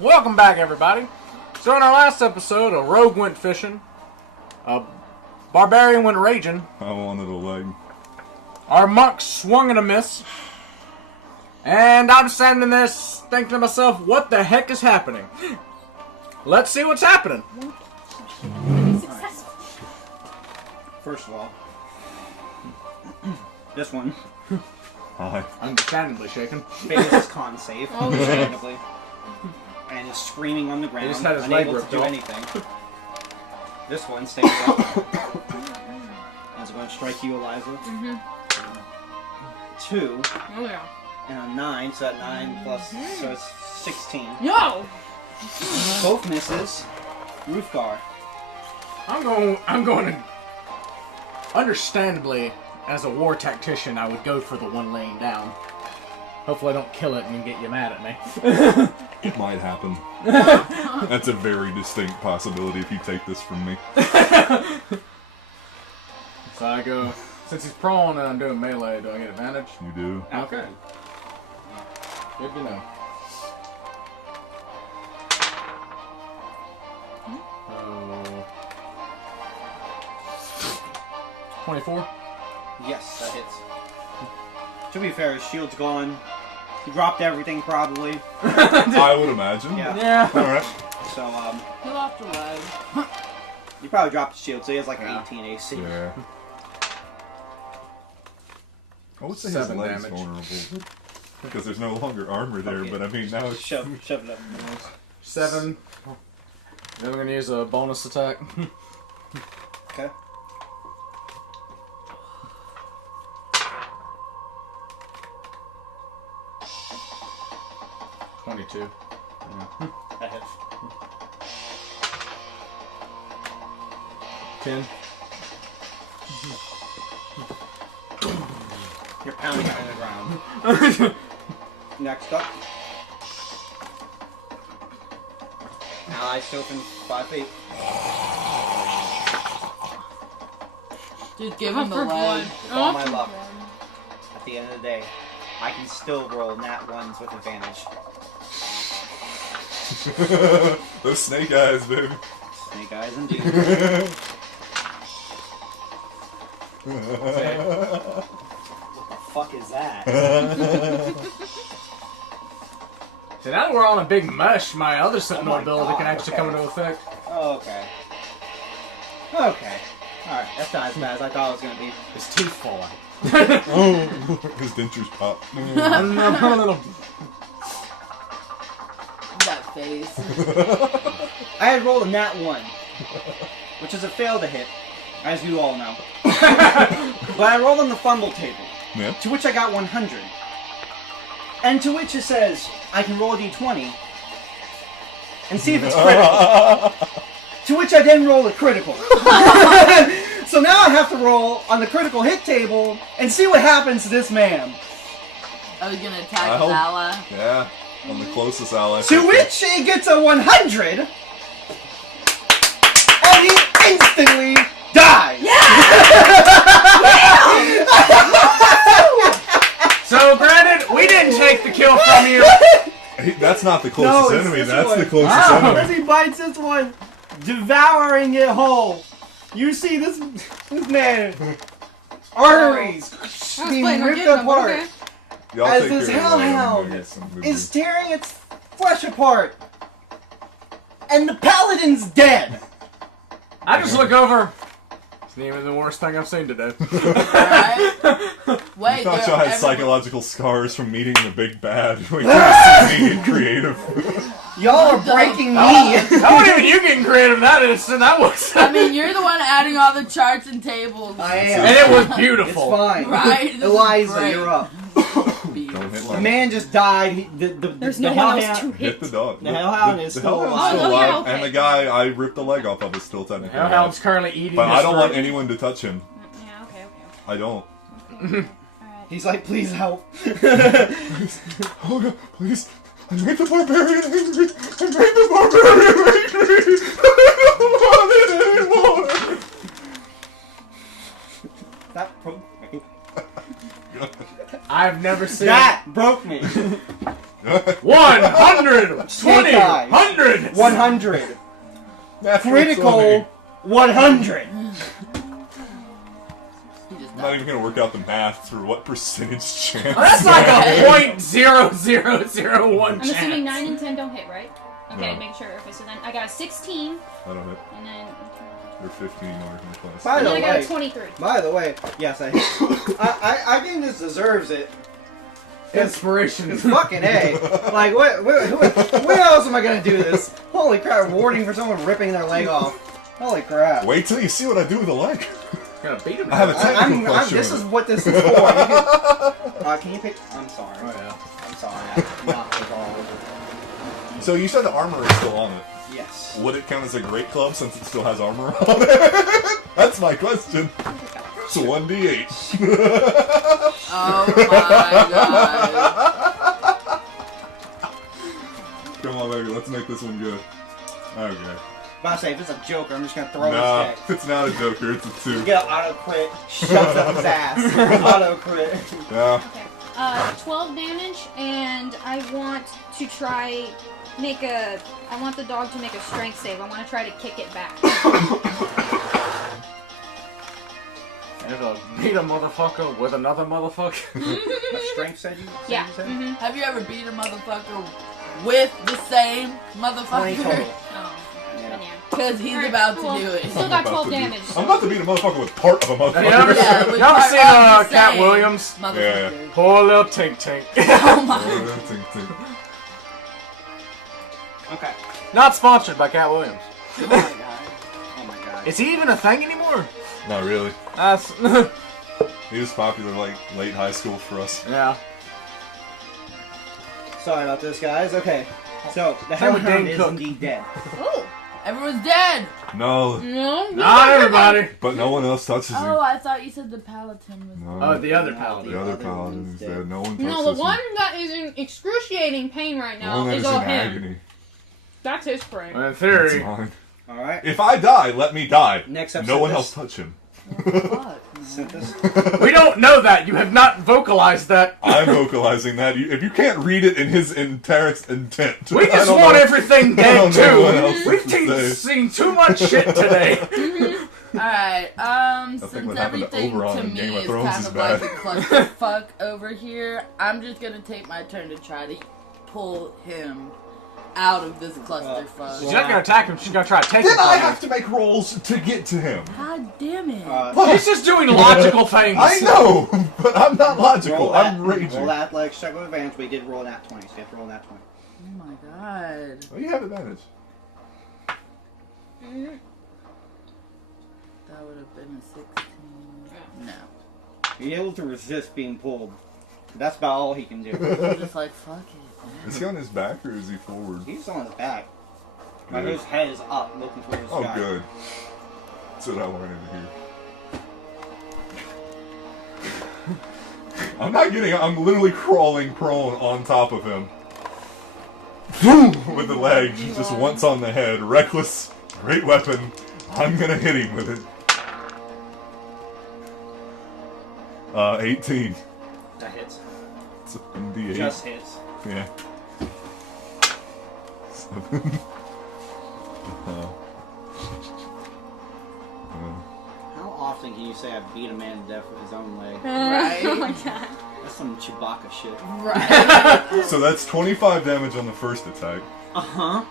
Welcome back, everybody. So in our last episode, a rogue went fishing, a barbarian went raging, I wanted a leg. our monk swung and a miss, and I'm standing there thinking to myself, what the heck is happening? Let's see what's happening. First of all, this one Hi. Understandably shaken. fails his con save, understandably, and is screaming on the ground, just had his leg unable to ripped do off. anything. This one stays up. Is going to strike you, Eliza. 2 Oh yeah. and a 9, so that 9 plus, so it's 16. No! Both misses. Roofgar. I'm going to... Understandably, as a war tactician, I would go for the one laying down. Hopefully I don't kill it and get you mad at me. It might happen. That's a very distinct possibility if you take this from me. So I go... Since he's prone and I'm doing melee, do I get advantage? You do. Okay. Good to know. 24? Yes, that hits. To be fair, his shield's gone. He dropped everything, probably. I would imagine. Yeah. Alright. So, He lost a leg. he probably dropped his shield, so he has like Yeah. 18 AC. Yeah. I would say his 7 leg's damage. vulnerable. Because there's no longer armor there, Okay. but I mean, now it's... Shove it up. 7. Then we're going to use a bonus attack. Okay. $22. That hits. 10. You're pounding it on the ground. Next up. Ally still within 5 feet. Dude, give him the leg. With all my luck, at the end of the day, I can still roll nat 1s with advantage. Those snake eyes, baby. Snake eyes indeed. What the fuck is that? See, now that we're all in a big mush, my other sentinel my ability can God, actually okay. come into effect. Oh, okay. Okay. Alright, that's not as bad as I thought it was gonna be. His teeth falling. His dentures pop. That face. I had rolled a nat 1, which is a fail to hit, as you all know. But I rolled on the fumble table, Yeah. to which I got 100. And to which it says, I can roll a d20 and see if it's critical. To which I then roll a critical. So now I have to roll on the critical hit table and see what happens to this man. I was gonna attack I his hope- ally. Yeah. I'm the closest ally. To which he gets a 100, and he instantly dies. So, granted, we didn't take the kill from you. Hey, that's not the closest it's enemy. this That's one. the closest Wow. enemy. As he bites this one, devouring it whole. You see this man arteries being ripped apart Y'all as take this care of it later. I'm hellhound gonna get some good is tearing its flesh apart, and the paladin's dead. I just look over. It's not even the worst thing I've seen today. Alright? Wait, I thought there- y'all had everyone- psychological scars from meeting the big bad. We couldn't see me get creative. Y'all are breaking me. How wasn't even you getting creative in that instant? That was... I mean, you're the one adding all the charts and tables. I and am. it was It's beautiful. fine. Right? This is Eliza, great. you're up. Don't hit The like man just died. There's the no one else to hit the dog. The hellhound is the still hellhound's alive. still Oh, yeah, alive, okay. and the guy I ripped the leg off of is still technically Hellhound's alive. currently eating But his I don't want throat. anyone to touch him. Yeah, okay. I don't. Alright. He's like, please help. Oh god, please. I made the barbarian angry. I made the barbarian angry. I don't want it anymore. That broke me. I've never seen... That broke me. 100! 20! Snake eyes. 100! 100. Natural Critical 20. 100. He just I'm not even gonna work out the math for what percentage chance. That's like a .0001 I'm chance. assuming 9 and 10 don't hit, right? Okay, No. make sure. Okay, so then I got a 16, I don't know. and then You're 15 or plus. By and the then I got a way, 23. by the way, yes, I think this deserves it. Inspiration. It's fucking A. Like, where else am I gonna do this? Holy crap, rewarding for someone ripping their leg off. Holy crap. Wait till you see what I do with the leg. Gonna beat him. I have a technical question. This is what this is for. Can you pick? I'm sorry. Oh, yeah. I'm sorry. I'm not involved. So you said the armor is still on it. Yes. Would it count as a great club since it still has armor on it? That's my question. It's a 1d8. Oh my god. Come on, baby, let's make this one good. Okay. But I say, if it's a Joker, I'm just gonna throw Nah, his deck. it's not a Joker, it's a 2. Get an auto crit, shoves up his ass. Auto crit. Yeah. Okay. 12 damage, and I want to try I want the dog to make a strength save. I want to try to kick it back. It'll beat a motherfucker with another motherfucker. A strength save? Yeah. You said? Mm-hmm. Have you ever beat a motherfucker with the same 20 motherfucker? total. Oh, Yeah. then yeah. Because he's Alright, about well, to do it. Still got 12 damage. I'm about to beat a motherfucker with part of a motherfucker. You ever, Yeah, you with ever part seen of the Cat same Williams? Motherfucker. Poor little Tink Tink. Oh my. Tink, tink. Okay. Not sponsored by Cat Williams. Oh my god. Oh my god. Is he even a thing anymore? Not really. That's He was popular like late high school for us. yeah. Sorry about this, guys. Okay. So, the Same with Hellhound Dane is Cook. indeed dead. Ooh. Everyone's dead. No, No. Not everybody. but no one else touches Oh, you. I thought you said the Paladin was No. Oh, the other No, paladin. The other other paladin one's is dead. dead. No one touches No, the him. one that is in excruciating pain right The now one that is is all in him. agony. That's his spray. In That's theory. mine. Alright. If I die, let me die. Next episode. No one else touch him. fuck. Synthesis. We don't know that. You have not vocalized that. I'm vocalizing that. If you can't read it in his Tarek's intent, We I just don't want know. everything I don't dead know what else too. We've to say. seen too much shit today. Alright, think since what happened to everything Oberon to in me Game of is Thrones kind is of bad. like a clusterfuck over here, I'm just gonna take my turn to try to pull him out of this clusterfuck. She's not gonna attack him. She's gonna try to take him Then I from have to make rolls to get to him. God damn it. you. He's just doing logical things. I know, but I'm not logical. I'm Roll raging. that athletics check with advantage, but he did roll an at 20, so you have to roll an at 20. Oh my god. Oh, you have advantage. That would have been a 16. No. You're able to resist being pulled. That's about all he can do. I'm just like, fuck it. Is he on his back or is he forward? He's on his back. Like, Good. his head is up, looking for the Oh, sky. good. That's what I wanted to hear. I'm literally crawling prone on top of him. With the legs, just once on the head. Reckless, great weapon. I'm gonna hit him with it. 18. That hits. It's a D8. Just hits. Yeah. 7. How often can you say I beat a man to death with his own leg? Right. Oh my god. That's some Chewbacca shit. Right. So that's 25 damage on the first attack. Uh-huh.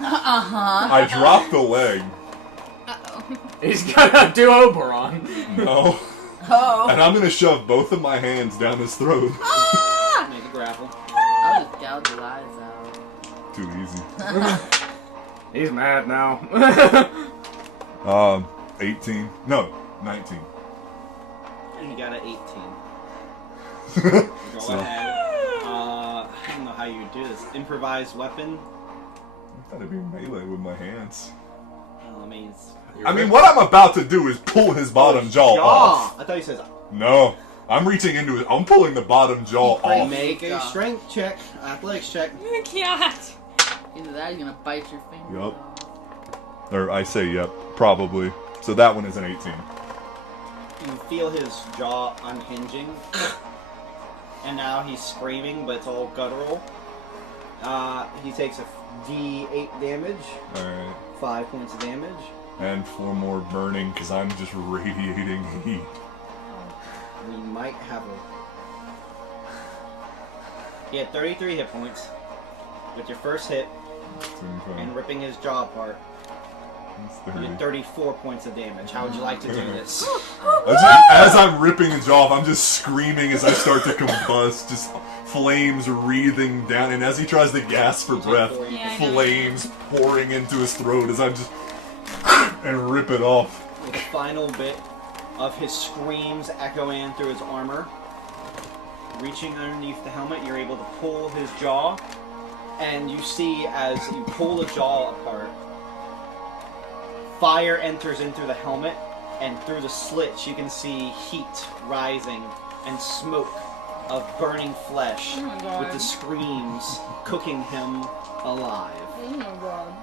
I dropped the leg. Uh-oh. He's gonna do Oberon. No. Oh. And I'm gonna shove both of my hands down his throat. Make a grapple. I'll just gouge his eyes out. Too easy. He's mad now. 18. No, 19. And you got an 18. Go So- ahead. I don't know how you do this. Improvised weapon. I thought it'd be melee with my hands. I mean, it's... I mean, what I'm about to do is pull his bottom jaw off. I thought you said... No. I'm reaching into it. I'm pulling the bottom jaw off. Make a God. strength check. Athletics check. Oh god. Either that or you're gonna bite your finger. Yup. Or I say yep, probably. So that one is an 18. You feel his jaw unhinging. And now he's screaming, but it's all guttural. He takes a D8 damage, Alright. 5 points of damage. And 4 more burning, because I'm just radiating heat. We might have a... He had 33 hit points. With your first hit, 25. and ripping his jaw apart, That's you 30. did 34 points of damage. How would you like to do this? As I'm ripping the jaw off, I'm just screaming as I start to combust, just flames wreathing down, and as he tries to gasp for breath, Yeah, I know. flames pouring into his throat as I'm just and rip it off. The final bit of his screams echoing through his armor. Reaching underneath the helmet, you're able to pull his jaw, and you see as you pull the jaw apart, fire enters into the helmet, and through the slits you can see heat rising and smoke of burning flesh Oh my God. with the screams cooking him alive. Oh my god.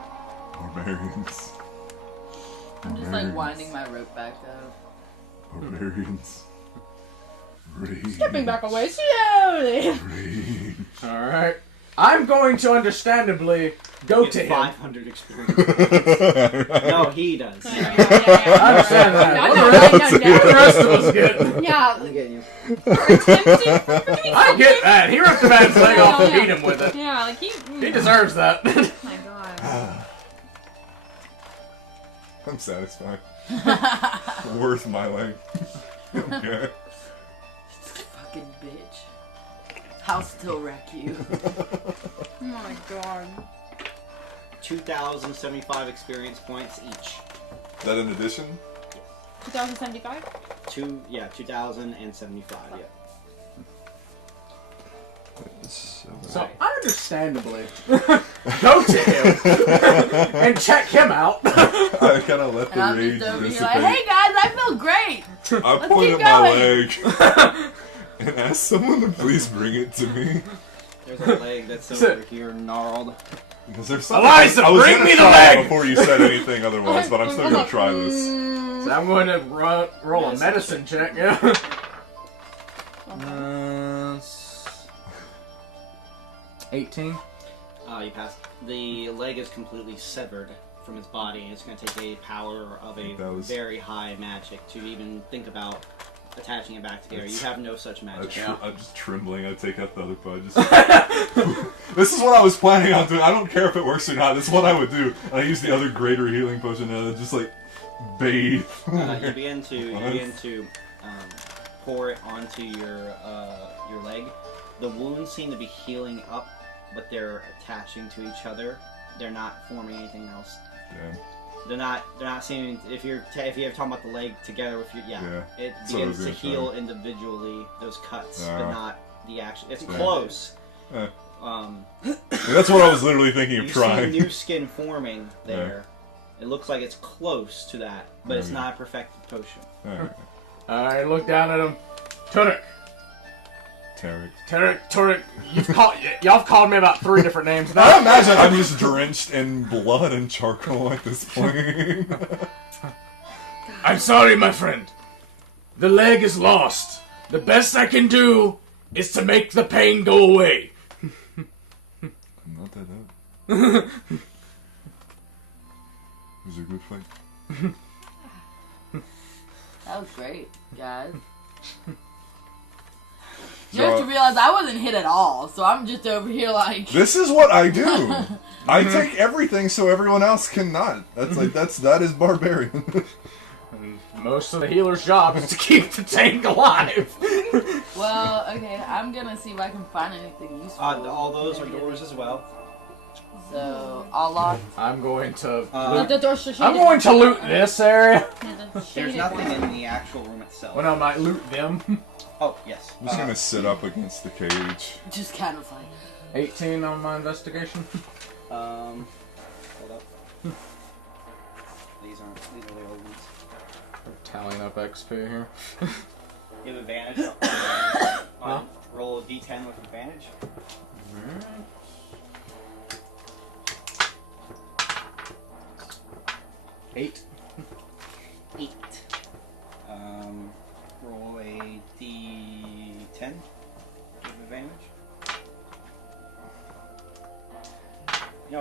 Barbarians. I'm just like winding my rope back up. Barbarians. Rage. Stepping back away slowly. Rage. Alright. I'm going to understandably go Get to him. 500 experience. No, he does. I understand that. I What know, the rest- I know, what the rest of us get? Yeah, Look at you. I get that. He ripped the man's leg off and Yeah. beat him with it. yeah, like He deserves that. Oh my god. I'm satisfied. Worth my leg. Okay. Fucking bitch. I'll still wreck you. Oh my god. 2,075 experience points each. Is that in addition? 2075? 2,075, yeah. So, understandably, go to him and check him out. I kind of let the And I'm rage just over here dissipate. like, hey guys, I feel great. I let's point keep at my going. leg and ask someone to please bring it to me. There's a leg that's over here gnarled. Because there's something Eliza, I was bring gonna me the try leg! before you said anything otherwise, but I'm still gonna try this. So I'm going to roll a medicine check, yeah. 18. You passed. The leg is completely severed from his body. It's going to take a power of a That was- very high magic to even think about attaching it back together. You have no such magic. I'm just trembling. I take out the other part. This is what I was planning on doing. I don't care if it works or not. This is what I would do. And I use the other greater healing potion and just like bathe. You begin to pour it onto your leg. The wounds seem to be healing up, but they're attaching to each other. They're not forming anything else. Yeah. They're not seeming. If you're talking about the leg together with your it So begins is to it, heal individually those cuts, but not the action. It's Yeah. close. Yeah. That's what I was literally thinking of You trying. see new skin forming there. It looks like it's close to that, but it's not a perfected potion. Alright. Alright, look down at him. Turek. Turek, y'all have called me about 3 different names I now. imagine I'm just drenched in blood and charcoal at this point. I'm sorry, my friend. The leg is lost. The best I can do is to make the pain go away. Not that up. It was a good fight. That was great, guys. You have to realize I wasn't hit at all, so I'm just over here like... This is what I do. I take everything so everyone else cannot. That is barbarian. Most of the healer's job is to keep the tank alive. Well, okay, I'm gonna see if I can find anything useful. All those are doors as well. So, I'll lock... I'm going to The door's shaded. I'm going to loot this area. Yeah, the There's shaded nothing one. in the actual room itself. Well, no, I might loot them. Oh, yes. I'm just gonna sit up against the cage. Just kind of like... 18 on my investigation. Hold up. These are the old ones. We're tallying up XP here. You have advantage. Roll a d10 with advantage. Eight. 8. Roll a d10 with advantage.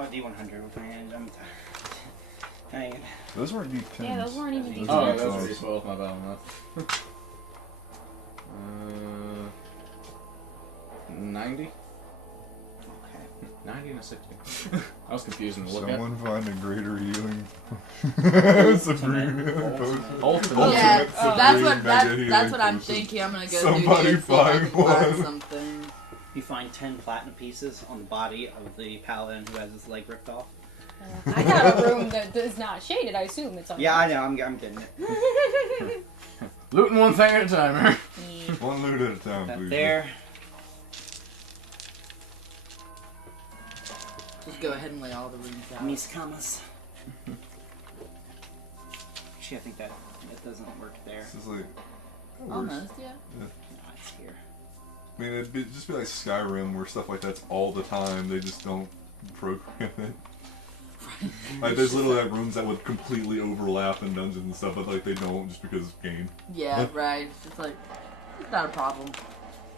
know what D100 with my hand. I'm hang it. Those weren't D10s. Yeah, those weren't even Those D10s. Oh, were those are D12s. useful with my battle math. 90? Okay. 90 and a 60. I was confused in the look Someone find a greater healing. Sabrina. Ultimate. Yeah, Ultimate that's Supreme what Mega Healing that's what I'm Potion. thinking. I'm gonna go Somebody do this, see if I can find one. find something. You find 10 platinum pieces on the body of the paladin who has his leg ripped off. I got a room that is not shaded. I assume it's on. Yeah, I know. I'm getting it. Looting one thing at a time, right? One loot at a time, That please. there. Just go ahead and lay all the runes out. Mis camas. Actually, I think that doesn't work there. This is like... that works. Almost, yeah. No, it's here. I mean, it'd just be like Skyrim, where stuff like that's all the time. They just don't program it. Like, there's literally like rooms that would completely overlap in dungeons and stuff, but like they don't just because of game. Yeah, right. It's like, it's not a problem.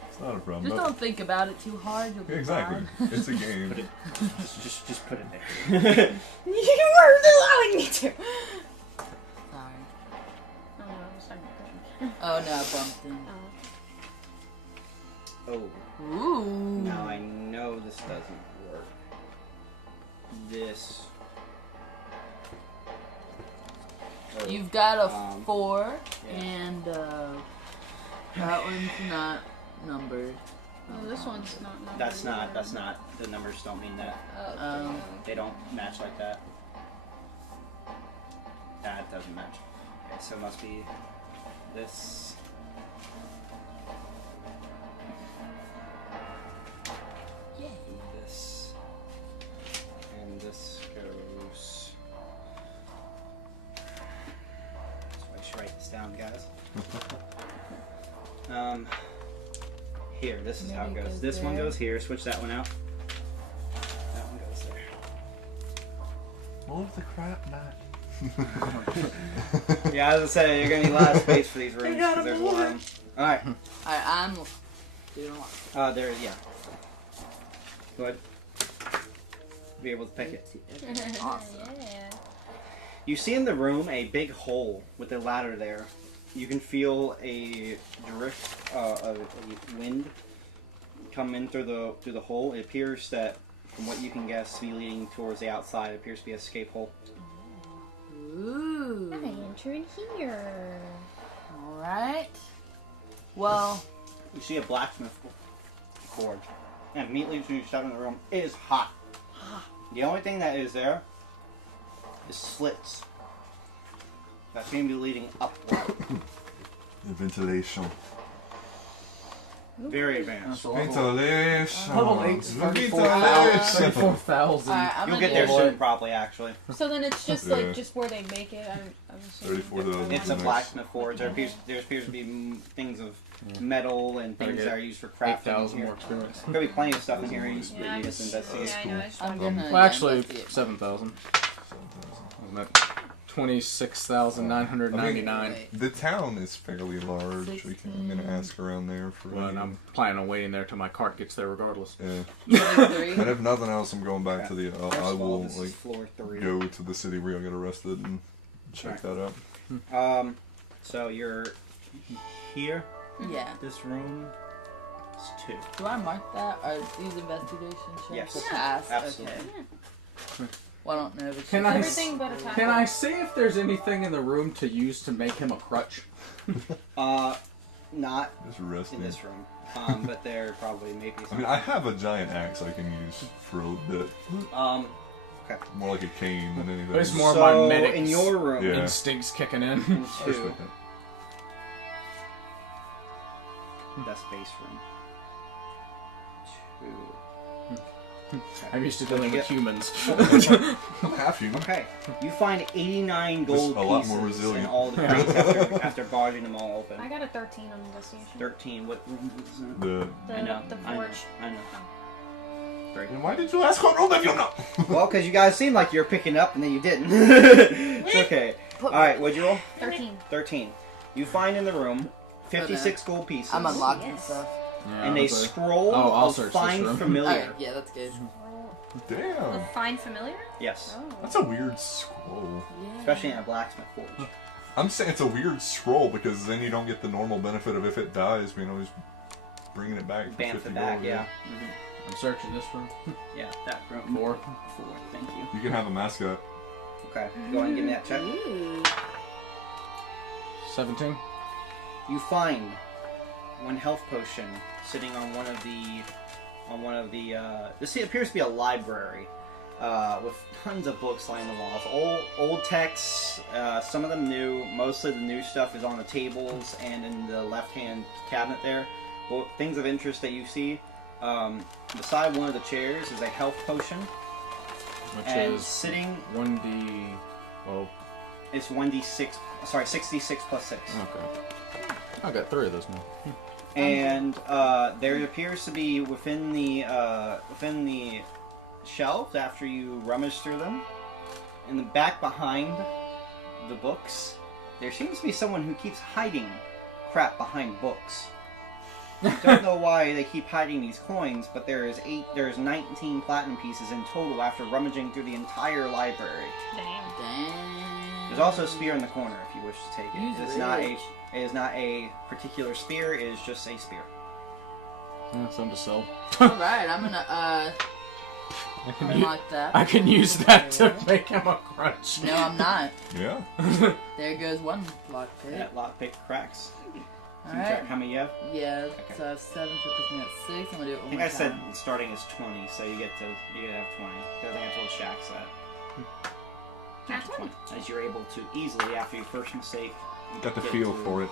It's not a problem. Just but- don't think about it too hard. You'll be Exactly. fine. It's a game. Put it. Just put it there. You were allowing me to. Sorry. Oh, no, I was talking about Oh no, I bumped in. Oh. Ooh. Now I know this doesn't work. This. Oh. You've got a 4, yeah. and that one's not numbered. Oh, this one's not numbered. That's not. The numbers don't mean that. They don't match like that. That doesn't match. Okay, so it must be this. Yay. This. And this goes. So I should write this down, guys. Here, this is how it Maybe it goes. goes This one there. goes here. Switch that one out. That one goes there. Move the crap, Matt. Yeah, as I said, you're gonna need a lot of space for these rooms because there's a lot of them. All right. Alright, I'm doing a lot. There. Yeah. Go ahead. Be able to pick it. Awesome. Yeah. You see in the room a big hole with the ladder there. You can feel a drift, a wind come in through the hole. It appears that, from what you can guess, to be leading towards the outside. It appears to be an escape hole. Ooh. I entered here. Alright. Well, You see a blacksmith cord. And immediately as soon as you step in the room, it is hot. The only thing that is there is slits that seem to be leading upward. The ventilation. Very advanced. Ventilation. Level 8's Ventilation. 34,000. alright, I'm You'll gonna get there do soon, probably, actually. So then it's just Yeah. like just where they make it. I'm assuming. 34,000. It's a blacksmith forge. There appears to be things of metal and things get that are used for crafting. 8,000 here. more experience. There'll be plenty of stuff in here you Yeah, just investigate. yeah, I know. I just I'm wanted- gonna Well, actually, investigate. 7,000. Wasn't that 26,999? Wait. The town is fairly large. I'm gonna ask around there for. Well, and I'm planning on waiting there till my cart gets there regardless. Yeah. 23. And if nothing else, I'm going back to the. First I of all, will this is like floor 3. go to the city where I get arrested and check that out. So you're here. Yeah. This room is 2. Do I mark that? Are these investigation checks? Yes. Pass? Absolutely. Okay. Well, I don't know. But Can I Everything but a tackle. Can I see if there's anything in the room to use to make him a crutch? Not Just arrest in me. this room. But there probably may be I some. mean, I have a giant axe I can use for a bit. More like a cane than anything. There's more so of my medics in your room, Yeah. instincts kicking in. in First 2, with it. that's base room. 2. I'm used to dealing with humans. Half human. Okay, you find 89 gold Just a lot pieces more resilient. in all the crates after barging them all open. I got a 13 on investigation. 13. What room is it? The. The, I know. the I know. forge. I know. And why did you ask what room if you know? Well, because you guys seemed like you were picking up and then you didn't. It's okay. Alright, what'd you roll? 13. 13. You find in the room 56 gold pieces. I'm unlocking Yes. stuff. And a scroll Oh, I'll of search this find room. familiar. Alright, yeah, that's good. Damn. Find familiar? Yes. Oh. That's a weird scroll. Yeah. Especially in a blacksmith forge. I'm saying it's a weird scroll because then you don't get the normal benefit of if it dies, you know, he's bringing it back. For Bamf 50 it back, gold, yeah. I'm searching this room. Yeah, that room. 4. 4, thank you. You can have a mascot. Okay, go ahead and give me that check. Ooh. 17. You find one health potion sitting on one of the this appears to be a library with tons of books lining the walls, old texts, some of them new. Mostly the new stuff is on the tables and in the left hand cabinet there. Well, things of interest that you see, beside one of the chairs is a health potion, Which and is sitting 1d. Well, it's 1d6, sorry, 6d6 plus 6. okay. I got 3 of those now. And there appears to be within the shelves, after you rummage through them, in the back behind the books, there seems to be someone who keeps hiding crap behind books. I don't know why they keep hiding these coins, but there's 19 platinum pieces in total after rummaging through the entire library. Damn. Damn. There's also a spear in the corner if you wish to take it. Use It is not a particular spear, it is just a spear. Yeah, something to sell. Alright, I'm gonna, I can, unlock that. I can use that to make him a crunch. No, I'm not. Yeah. There goes one lockpick. That lockpick cracks. Can you Alright. check how many you have? Yeah, Okay. so I have 7, so it puts me at 6. I'm gonna do it I one think more I said time. starting is 20, so you get to have 20. Because I think I told Shaq that. Not 20. As you're able to easily, after your first mistake, Got the get feel to- for it.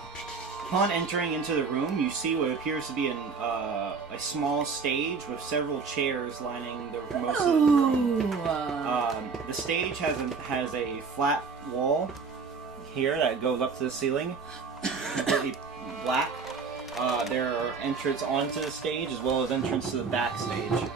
Upon entering into the room, you see what appears to be a small stage with several chairs lining the most of the room. Ooh, The stage has a flat wall here that goes up to the ceiling, completely black. There are entrance onto the stage as well as entrance to the backstage.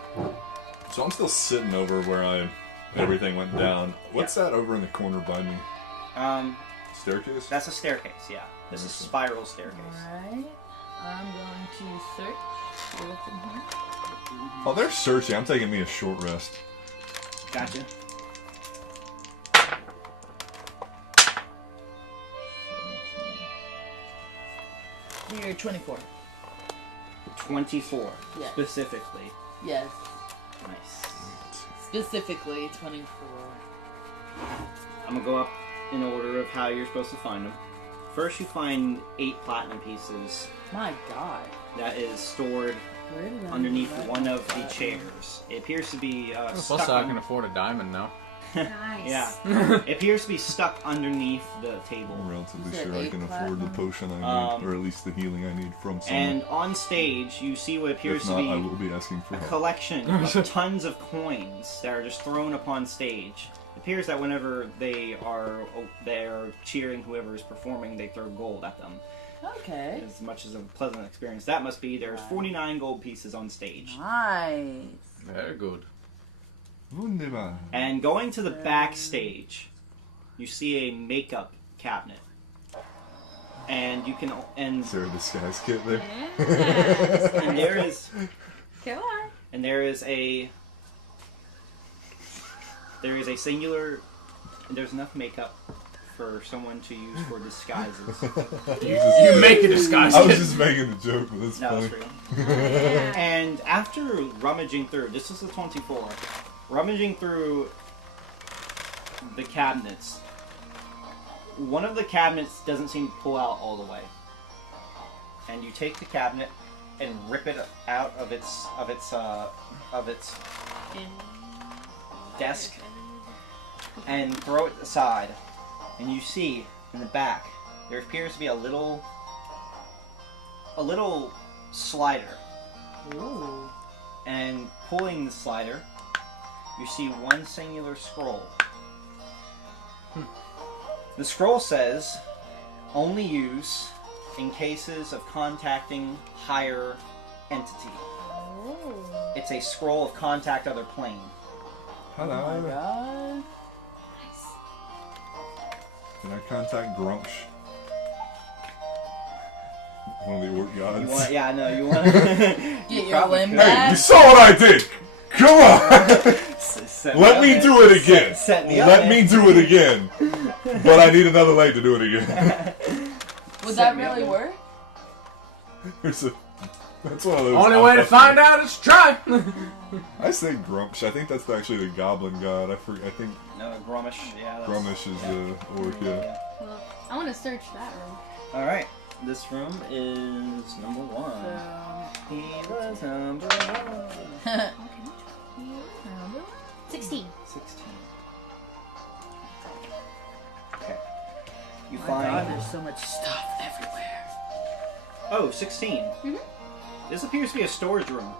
So I'm still sitting over where everything went down. What's that over in the corner by me? Staircase? That's a staircase, yeah. This is a spiral staircase. Alright. I'm going to search. Go up in here. Oh, they're searching. I'm taking me a short rest. Gotcha. Here, 24. 24, Yeah. specifically. Yes. Nice. Specifically 24. I'm gonna go up in order of how you're supposed to find them. First, you find 8 platinum pieces My god. that is stored Where did I underneath write one my of the platinum? chairs. It appears to be Plus, stuck. I can afford a diamond now. Nice. Yeah, it appears to be stuck underneath the table. I'm relatively Is it sure I 8 can afford the platinum? potion I need, or at least the healing I need from someone. And on stage, you see what appears If to not, be I will be asking for a help. collection of tons of coins that are just thrown upon stage. It appears that whenever they're cheering whoever is performing, they throw gold at them. Okay. As much as a pleasant experience that must be, there's 49 gold pieces on stage. Nice. Very good. Wunderbar. And going to the backstage, you see a makeup cabinet. And you can Is there a disguise kit there? Yes. and there is Go on. and there is a singular, there's enough makeup for someone to use for disguises. You make a disguise I was kit. just making a joke, but that's That was funny. real. Yeah. And after rummaging through, this is the 24, rummaging through the cabinets, one of the cabinets doesn't seem to pull out all the way. And you take the cabinet and rip it out of its desk and throw it aside. And you see in the back there appears to be a little slider. Ooh. And pulling the slider, you see one singular scroll. The scroll says, only use in cases of contacting higher entity. Oh. It's a scroll of contact other plane. Oh my Hello. god. Can I contact Grumsh? One of the orc gods. You want? Yeah, no, you want. Get your limb Hey, you back. saw what I did! Come on! Let me do it again. Set me up, Let man. me do it again. But I need another leg to do it again. Would Set that me up, really man. work? That's one of those. Only way to find out is try. I say Grumsh. I think that's actually the goblin god. I think No, Grumish. Yeah. That's, Grummish is the orc, yeah. Well, I want to search that room. All right. This room is number 1. He was number 1. 16. 16. Okay. You My find. God, there's so much stuff everywhere. Oh, 16. Mhm. This appears to be a storage room.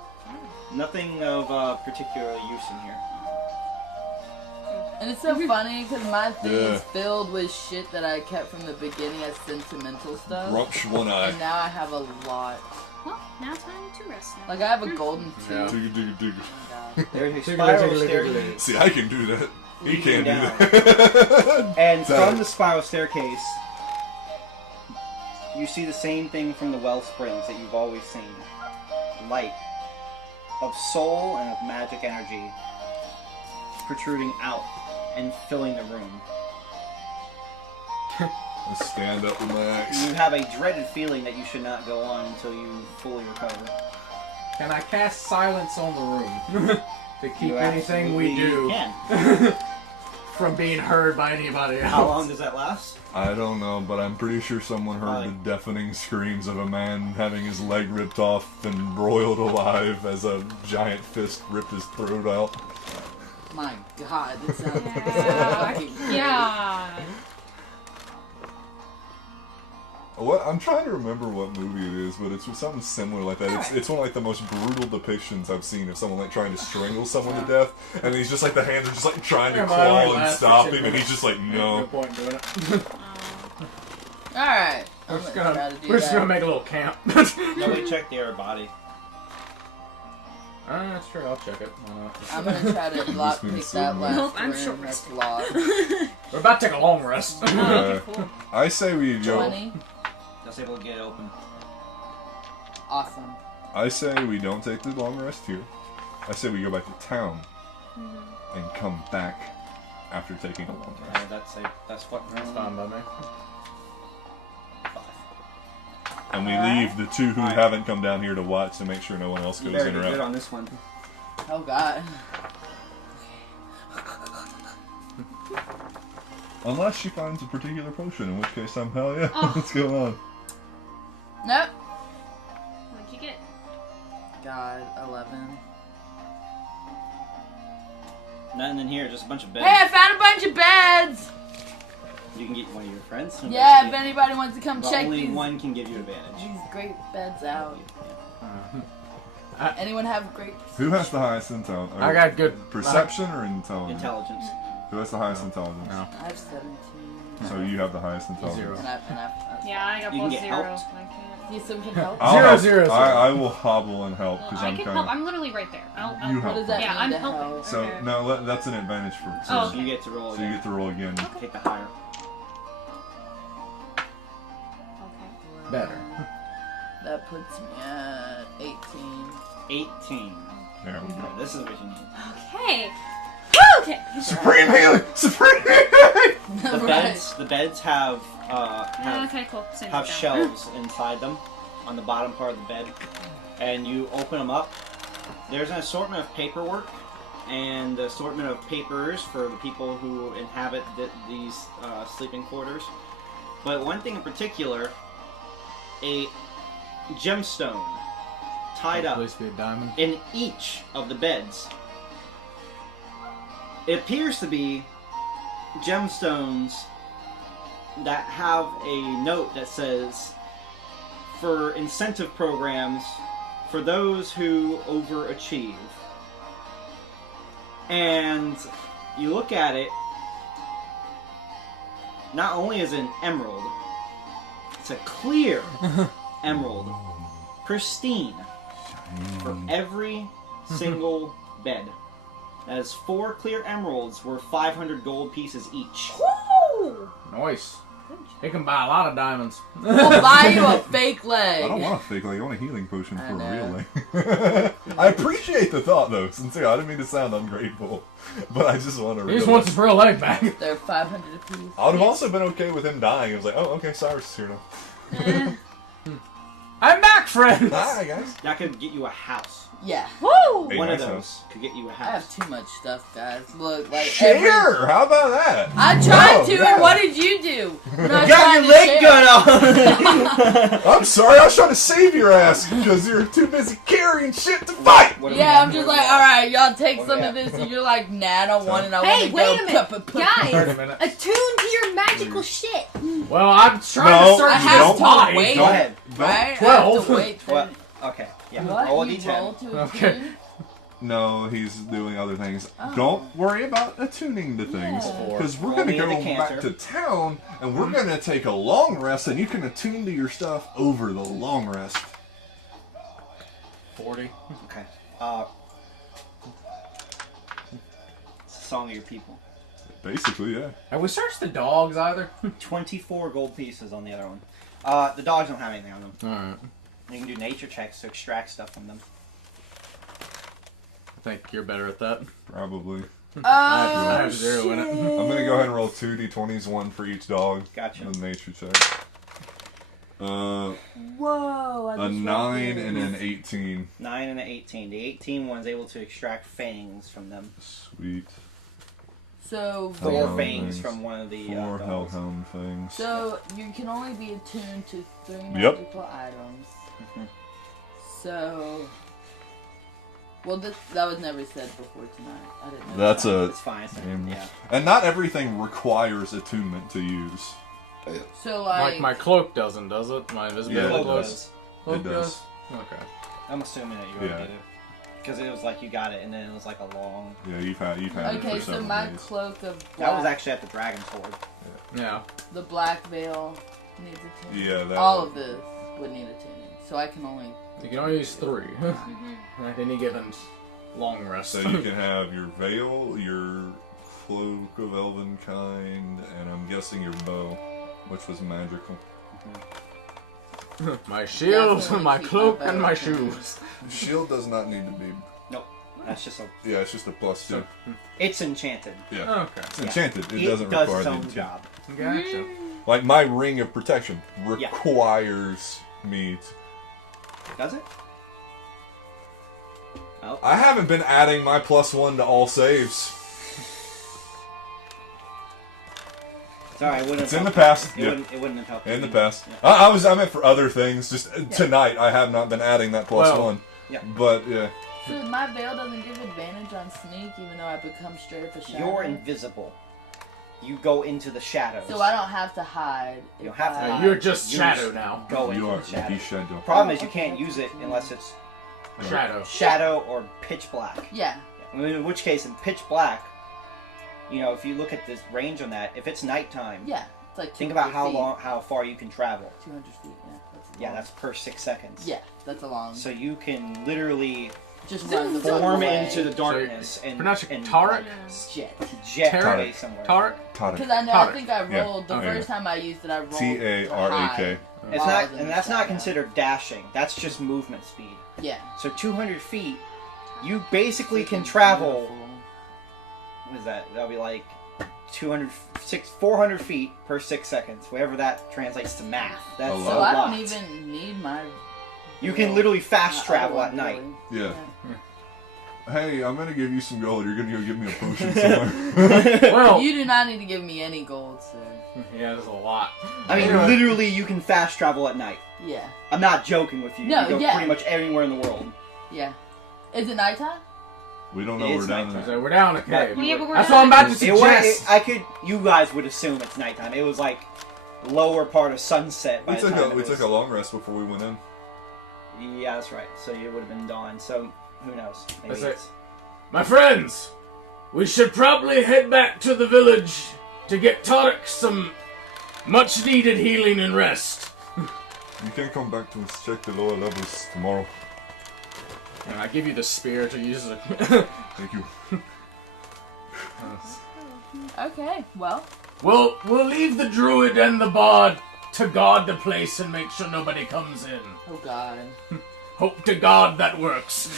Nothing of particular use in here. And it's so funny because my thing Yeah. is filled with shit that I kept from the beginning as sentimental stuff. Grumsh one eye. And now I have a lot. Well, now it's time to rest now. Like I have a golden Yeah. tooth. Dig. Oh my God. There's a Tickle, spiral tickle, tickle, staircase. tickle. See, I can do that. He Leading can't down. do that. And Sorry. from the spiral staircase, you see the same thing from the well springs that you've always seen. Light of soul and of magic energy protruding out and filling the room. I stand up with my axe. You have a dreaded feeling that you should not go on until you fully recover. Can I cast silence on the room to keep You anything we absolutely do can. from being heard by anybody else? How long does that last? I don't know, but I'm pretty sure someone heard the deafening screams of a man having his leg ripped off and broiled alive as a giant fist ripped his throat out. My God, this sounds Yeah. fucking great. Yeah. What I'm trying to remember what movie it is, but it's something similar like that. It's one of like the most brutal depictions I've seen of someone like trying to strangle someone to death, and he's just like the hands are just like trying to Yeah, but I claw only and last stop for 10 him, and he's just like No no. point in doing it. Alright. We're I'm just gonna try gonna, to do we're just gonna that. make a little camp. Nobody checked the air body. That's true. I'll check it. Why not? I'm gonna try to block been pick so that much. last Nope, I'm room short that's rested. locked. We're about to take a long rest. Oh, okay, cool. I say we go. 20. Just able to get it open. Awesome. I say we don't take the long rest here. I say we go back to town and come back after taking a long rest. That's what That's fine by me. And we leave the two who Alright. haven't come down here to watch to make sure no one else You goes better in do or good out. on this one. Oh God. Unless she finds a particular potion, in which case I'm hell yeah. Oh. What's going on? Nope. What'd you get? God, 11. Nothing in here, just a bunch of beds. Hey, I found a bunch of beds! You can get one of your friends. to Yeah, if investigate. anybody wants to come But check only these, one can give you advantage. these great beds out. Uh, Anyone have great... Who has the highest intelligence? I got good Perception or intelligence? Intelligence. Who has the highest intelligence? No. I have 17. So you have the highest intelligence. Zero. And I Yeah, I got You can plus get 0. helped. I can't. need some can help. I'll Zero, help. zero, zero. I will hobble and help Well, because I I'm can kind help. of. I'm literally right there. I'll You What help. does that Yeah, mean I'm to helping. help? So Okay. no, that's an advantage for. So, Oh, So you get to roll so you again. get to roll again. Take the higher. Okay. better. That puts me at 18. 18. There we go. Okay, this is what you need. Okay. Okay. Supreme healing. Supreme healing. The beds have Okay, cool. Send have it down. shelves inside them on the bottom part of the bed, and you open them up. There's an assortment of paperwork and an assortment of papers for the people who inhabit these sleeping quarters. But one thing in particular, a gemstone tied up Please be a diamond. in each of the beds. It appears to be gemstones that have a note that says, for incentive programs for those who overachieve. And you look at it, not only is it an emerald, it's a clear emerald, pristine, for every single bed. That is 4 clear emeralds worth 500 gold pieces each. Woo! Nice. Good He can buy a lot of diamonds. We'll buy you a fake leg. I don't want a fake leg. I want a healing potion I for a know. real leg. I appreciate the thought, though. Sincerely, I didn't mean to sound ungrateful, but I just want a He real just leg. wants his real leg back. They're 500 apiece. I would have also been okay with him dying. I was like, oh, okay, Cyrus is here now. I'm back, friends! Hi, guys. That could get you a house. Yeah. Woo! Hey, One of nice those house. could get you a I house. have too much stuff, guys. Look, like every... Share! How about that? I tried Oh, to, yeah. and what did you do? When I You was got trying your to leg share. gun on! I'm sorry, I was trying to save your ass because you're too busy carrying shit to fight! What do we Yeah, have? I'm just What do we like, have? alright, y'all take What some do of we this, and you're like, nah, I don't want it, I Hey, want wait to a go... minute. 30 Guys, minutes. attune to your magical shit. Well, I'm trying No, to search I this have to body. wait. Go ahead. Right? I have 12. to wait 30... What? Okay. Yeah. What? Roll a You roll d10. to Okay. attune? No, he's doing other things. Oh. Don't worry about attuning to things. Yeah. Because we're Roll going to me go the back cancer. to town, and we're going to take a long rest, and you can attune to your stuff over the long rest. 40. Okay. It's the song of your people. Basically, yeah. Have we searched the dogs either? 24 gold pieces on the other one. The dogs don't have anything on them. Alright. You can do nature checks to extract stuff from them. I think you're better at that. Probably. I Oh, have 0 in it. I'm going to go ahead and roll 2 d20s, 1 for each dog. Gotcha. A nature check. Whoa, I A just 9 rolled and this. an 18. 9 and an 18. The 18 one's able to extract fangs from them. Sweet. So, Oh, 4 no, fangs thanks. from one of the 4 dogs. hellhound things. so you can only be attuned to 3 Yep. magical items. So, well, that was never said before tonight. I didn't know. That's that. a... It's fine. It's Mm. yeah. And not everything requires attunement to use. So Like like, my cloak doesn't, does it? My invisibility Yeah, it cloak? does. Cloak It does. Okay. I'm assuming that you already Yeah. did it. Because it was like you got it and then it was like a long... Yeah, you've had it okay, for so several my days. cloak of black, That was actually at the Dragon's Hoard. Yeah. the black veil needs attuning. Yeah, that... All of this would need attuning. So I can only. You can only use 3. At any given long rest. So you can have your veil, your cloak of elven kind, and I'm guessing your bow, which was magical. my shield, Definitely my keep cloak, my and bow my attuned. shoes. Shield does not need to be... Nope. That's just a... Yeah, it's just a +2. It's enchanted. Yeah. Okay. It's enchanted. It It doesn't does require its the own enchant. job. Gotcha. Like my ring of protection Yeah. requires me to... Does it? Oh. I haven't been adding my +1 to all saves. Sorry, it wouldn't It's have in the helped. past, It, yeah. it wouldn't have helped. In the you. past. Yeah. I meant for other things. Just tonight I have not been adding that +1. Well, yeah. But, yeah. So my veil doesn't give advantage on sneak, even though I become straight up a shadow. You're invisible. You go into the shadows. So I don't have to hide. You don't if have to I- hide. You're just You shadow just now. Go into You are. the shadows. He's shadow. Problem is you Okay, can't use it that's unless it's Shadow. shadow or pitch black. Yeah. I mean, in which case, in pitch black, you know, if you look at this range on that, if it's nighttime, Yeah. It's like think about 200 feet. how far you can travel. 200 feet. Yeah. That's Yeah, long. that's per 6 seconds. Yeah, that's a long. So you can literally just run the form away. into the darkness and Pronounce it and Tarek? Jet. jet Tarek. away somewhere. Tarek? Because Tarek. I know, I Tarek. think I Yeah. rolled, the Oh, yeah. first time I used it, I rolled Tarek. to hide. It's while I not, was in and the that's not shadow. considered dashing. That's just movement speed. Yeah. So 200 feet, you basically can Freaking travel. beautiful. What is that? That'll be like 400 feet per 6 seconds. Whatever that translates to math. That's A a lot. So I lot. don't even need my... You can literally fast my travel other at one, night. really. Yeah. Hey, I'm gonna give you some gold. You're gonna go give me a potion somewhere. Well, You do not need to give me any gold, sir. yeah, there's a lot. I mean, Anyway. literally, you can fast travel at night. Yeah. I'm not joking with you. No, you can go yeah. pretty much anywhere in the world. Yeah. Is it nighttime? We don't know It we're is down nighttime. there. So we're down a cave. Yeah, but we're That's not- what I'm about to It was, suggest. I could. You guys would assume it's nighttime. It was like lower part of sunset by We the took time we it took was- a long rest before we went in. Yeah, that's right. So it would have been dawn. So who knows? Maybe That's it. it's... My friends, we should probably head back to the village to get Tarek some much-needed healing and rest. You can come back to us, check the lower levels tomorrow. And I give you the spear to use it. Thank you. Okay, well, We'll leave the druid and the bard to guard the place and make sure nobody comes in. Oh God. Hope to God that works.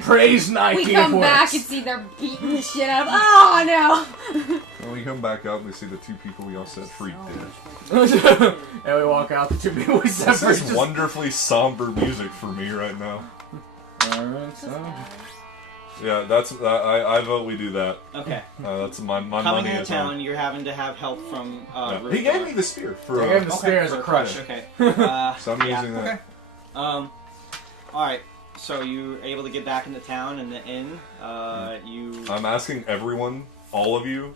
Praise Nike. We come back and see they're beating the shit out of. Oh no! When we come back out, we see the two people we all set free dead. And we walk out. The two people we This separate. is wonderfully somber music for me right now. Alright, so. Yeah, that's I vote we do that. Okay. That's my Coming money into is town, on. you're having to have help from. Yeah. He gave me the spear for. I gave him the spear as for a crush. Okay. So I'm yeah, using that. Okay. All right. So you're able to get back into town and the inn. I'm asking everyone, all of you.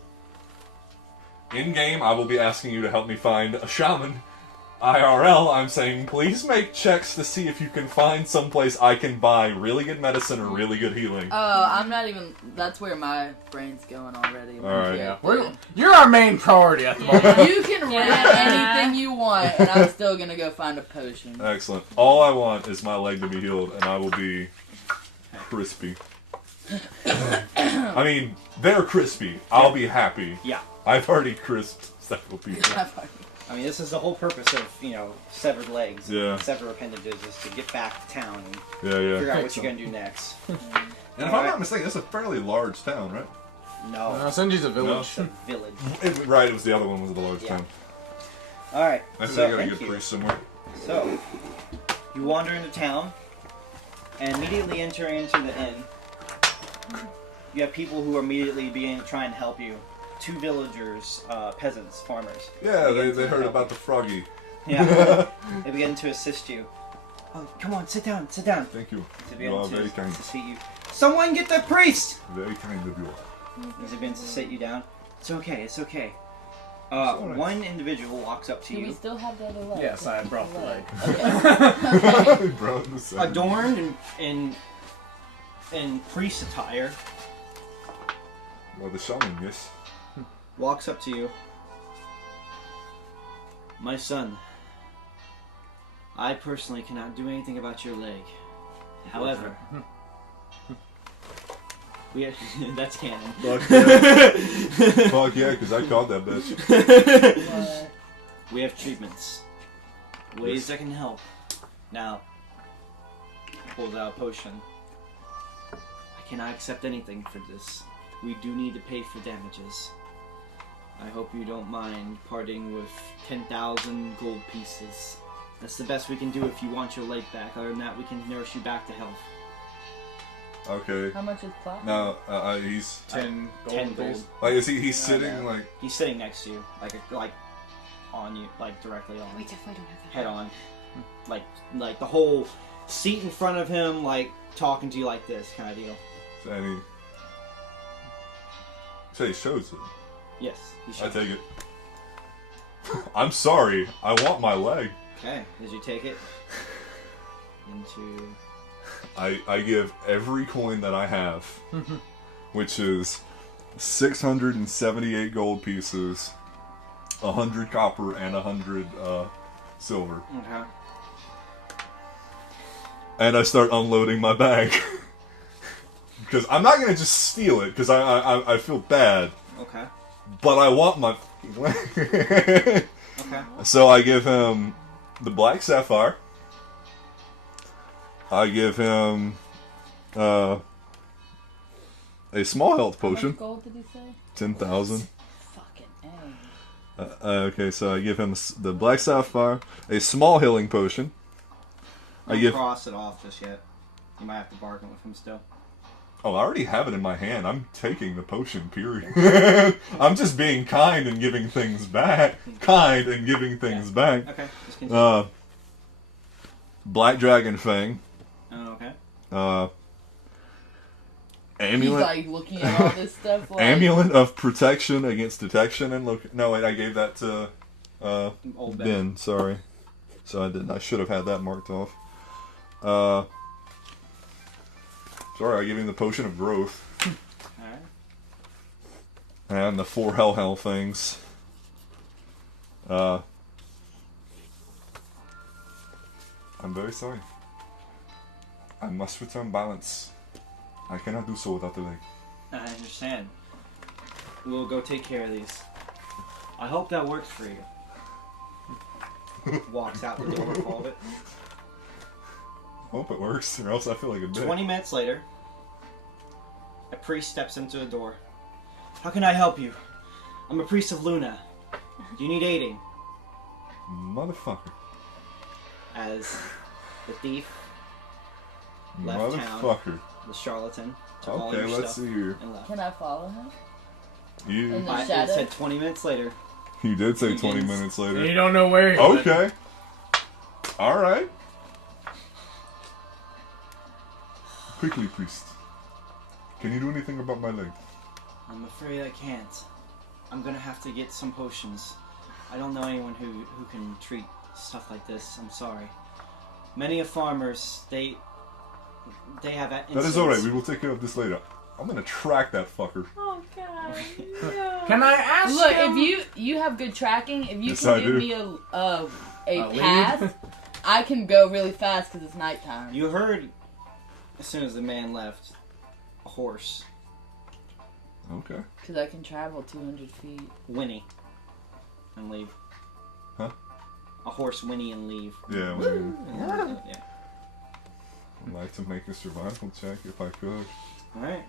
In game, I will be asking you to help me find a shaman. IRL, I'm saying please make checks to see if you can find someplace I can buy really good medicine or really good healing. I'm not even. That's where my brain's going already. Alright. Yeah. You're our main priority at the moment. You can rant anything you want, and I'm still gonna go find a potion. Excellent. All I want is my leg to be healed, and I will be crispy. I mean, they're crispy. I'll be happy. Yeah. I've already crisped several people. I mean, this is the whole purpose of severed legs, Yeah. severed appendages, is to get back to town and Yeah. figure out what you're gonna do next. And if I'm not mistaken, this is a fairly large town, right? No, Senji's a village. it's a village. Right, it was the other one was the large Yeah. town. All right. I think So I gotta thank get you. priest somewhere. So you wander into town, and immediately entering into the inn, you have people who are immediately trying to help you. Two villagers, peasants, farmers. Yeah, Begin they to heard help. about the froggy. Yeah. They begin to assist you. Oh, come on, sit down, sit down. Thank you. They You begin are to very kind. seat you. Someone get the priest! Very kind of you. He begins to sit you down. It's okay, it's okay. alright. One individual walks up to Do we you, still have the other leg? Yes, I brought the leg. Okay. Bro, the same. adorned in priest attire, Well, the shaman, yes. walks up to you. My son, I personally cannot do anything about your leg. However, we have, that's canon. Fuck yeah. Fuck yeah, because I caught that bitch. We have treatments, ways Yes. that can help. Now, pulls out a potion. I cannot accept anything for this. We do need to pay for damages. I hope you don't mind parting with 10,000 gold pieces. That's the best we can do if you want your leg back. Other than that, we can nurse you back to health. Okay. How much is platinum? Now, he's 10 gold. 10 gold. pieces. like, is he's Oh, sitting no. like? He's sitting next to you, like on you, like directly on. We definitely don't have that. Head on, like the whole seat in front of him, like talking to you like this kind of deal. And he say shows it. Yes, he I should. take it. I'm sorry. I want my leg. Okay, as you take it into I give every coin that I have, which is 678 gold pieces, 100 copper, and 100 silver. okay. And I start unloading my bag. Because I'm not gonna just steal it, because I feel bad. Okay. But I want my leg. Okay. So I give him the black sapphire. I give him a small health How potion, much gold did he say? 10,000. Fucking A. Okay, so I give him the black sapphire, a small healing potion. I Don't give. cross it off just yet. You might have to bargain with him still. Oh, I already have it in my hand. I'm taking the potion. Period. I'm just being kind and giving things back. Kind and giving things back. Okay. Just continue. Black dragon fang. Oh, okay. He's Amulet. like looking at all this stuff. Like, Amulet of protection against detection and look. No, wait, I gave that to Old Ben. Ben. Sorry, so I didn't. I should have had that marked off. Sorry, I gave him the potion of growth Alright. and the 4 hell things. I'm very sorry. I must return balance. I cannot do so without the leg. I understand. We'll go take care of these. I hope that works for you. Walks out the door with all of it. Hope it works, or else I feel like a dick. 20 minutes later, a priest steps into the door. How can I help you? I'm a priest of Luna. Do you need aiding? Motherfucker. As the thief left town, Motherfucker. the charlatan, took all Okay, your let's stuff see here. and left. Can I follow him? You In the It shadow? said 20 minutes later. you did say 20 Begins. minutes You later. don't know where he went. Okay. Alright. Quickly, priest. Can you do anything about my leg? I'm afraid I can't. I'm gonna have to get some potions. I don't know anyone who can treat stuff like this. I'm sorry. Many of farmers, they have that. That is alright, we will take care of this later. I'm gonna track that fucker. Oh god. Can I ask Look, him? if you have good tracking, if you Yes, can I give do. me a lead? path, I can go really fast because it's nighttime. You heard, as soon as the man left, a horse Okay. Because I can travel 200 feet. whinny and leave. Huh? A horse whinny and leave. Yeah, Yeah. I'd like to make a survival check if I could. Alright.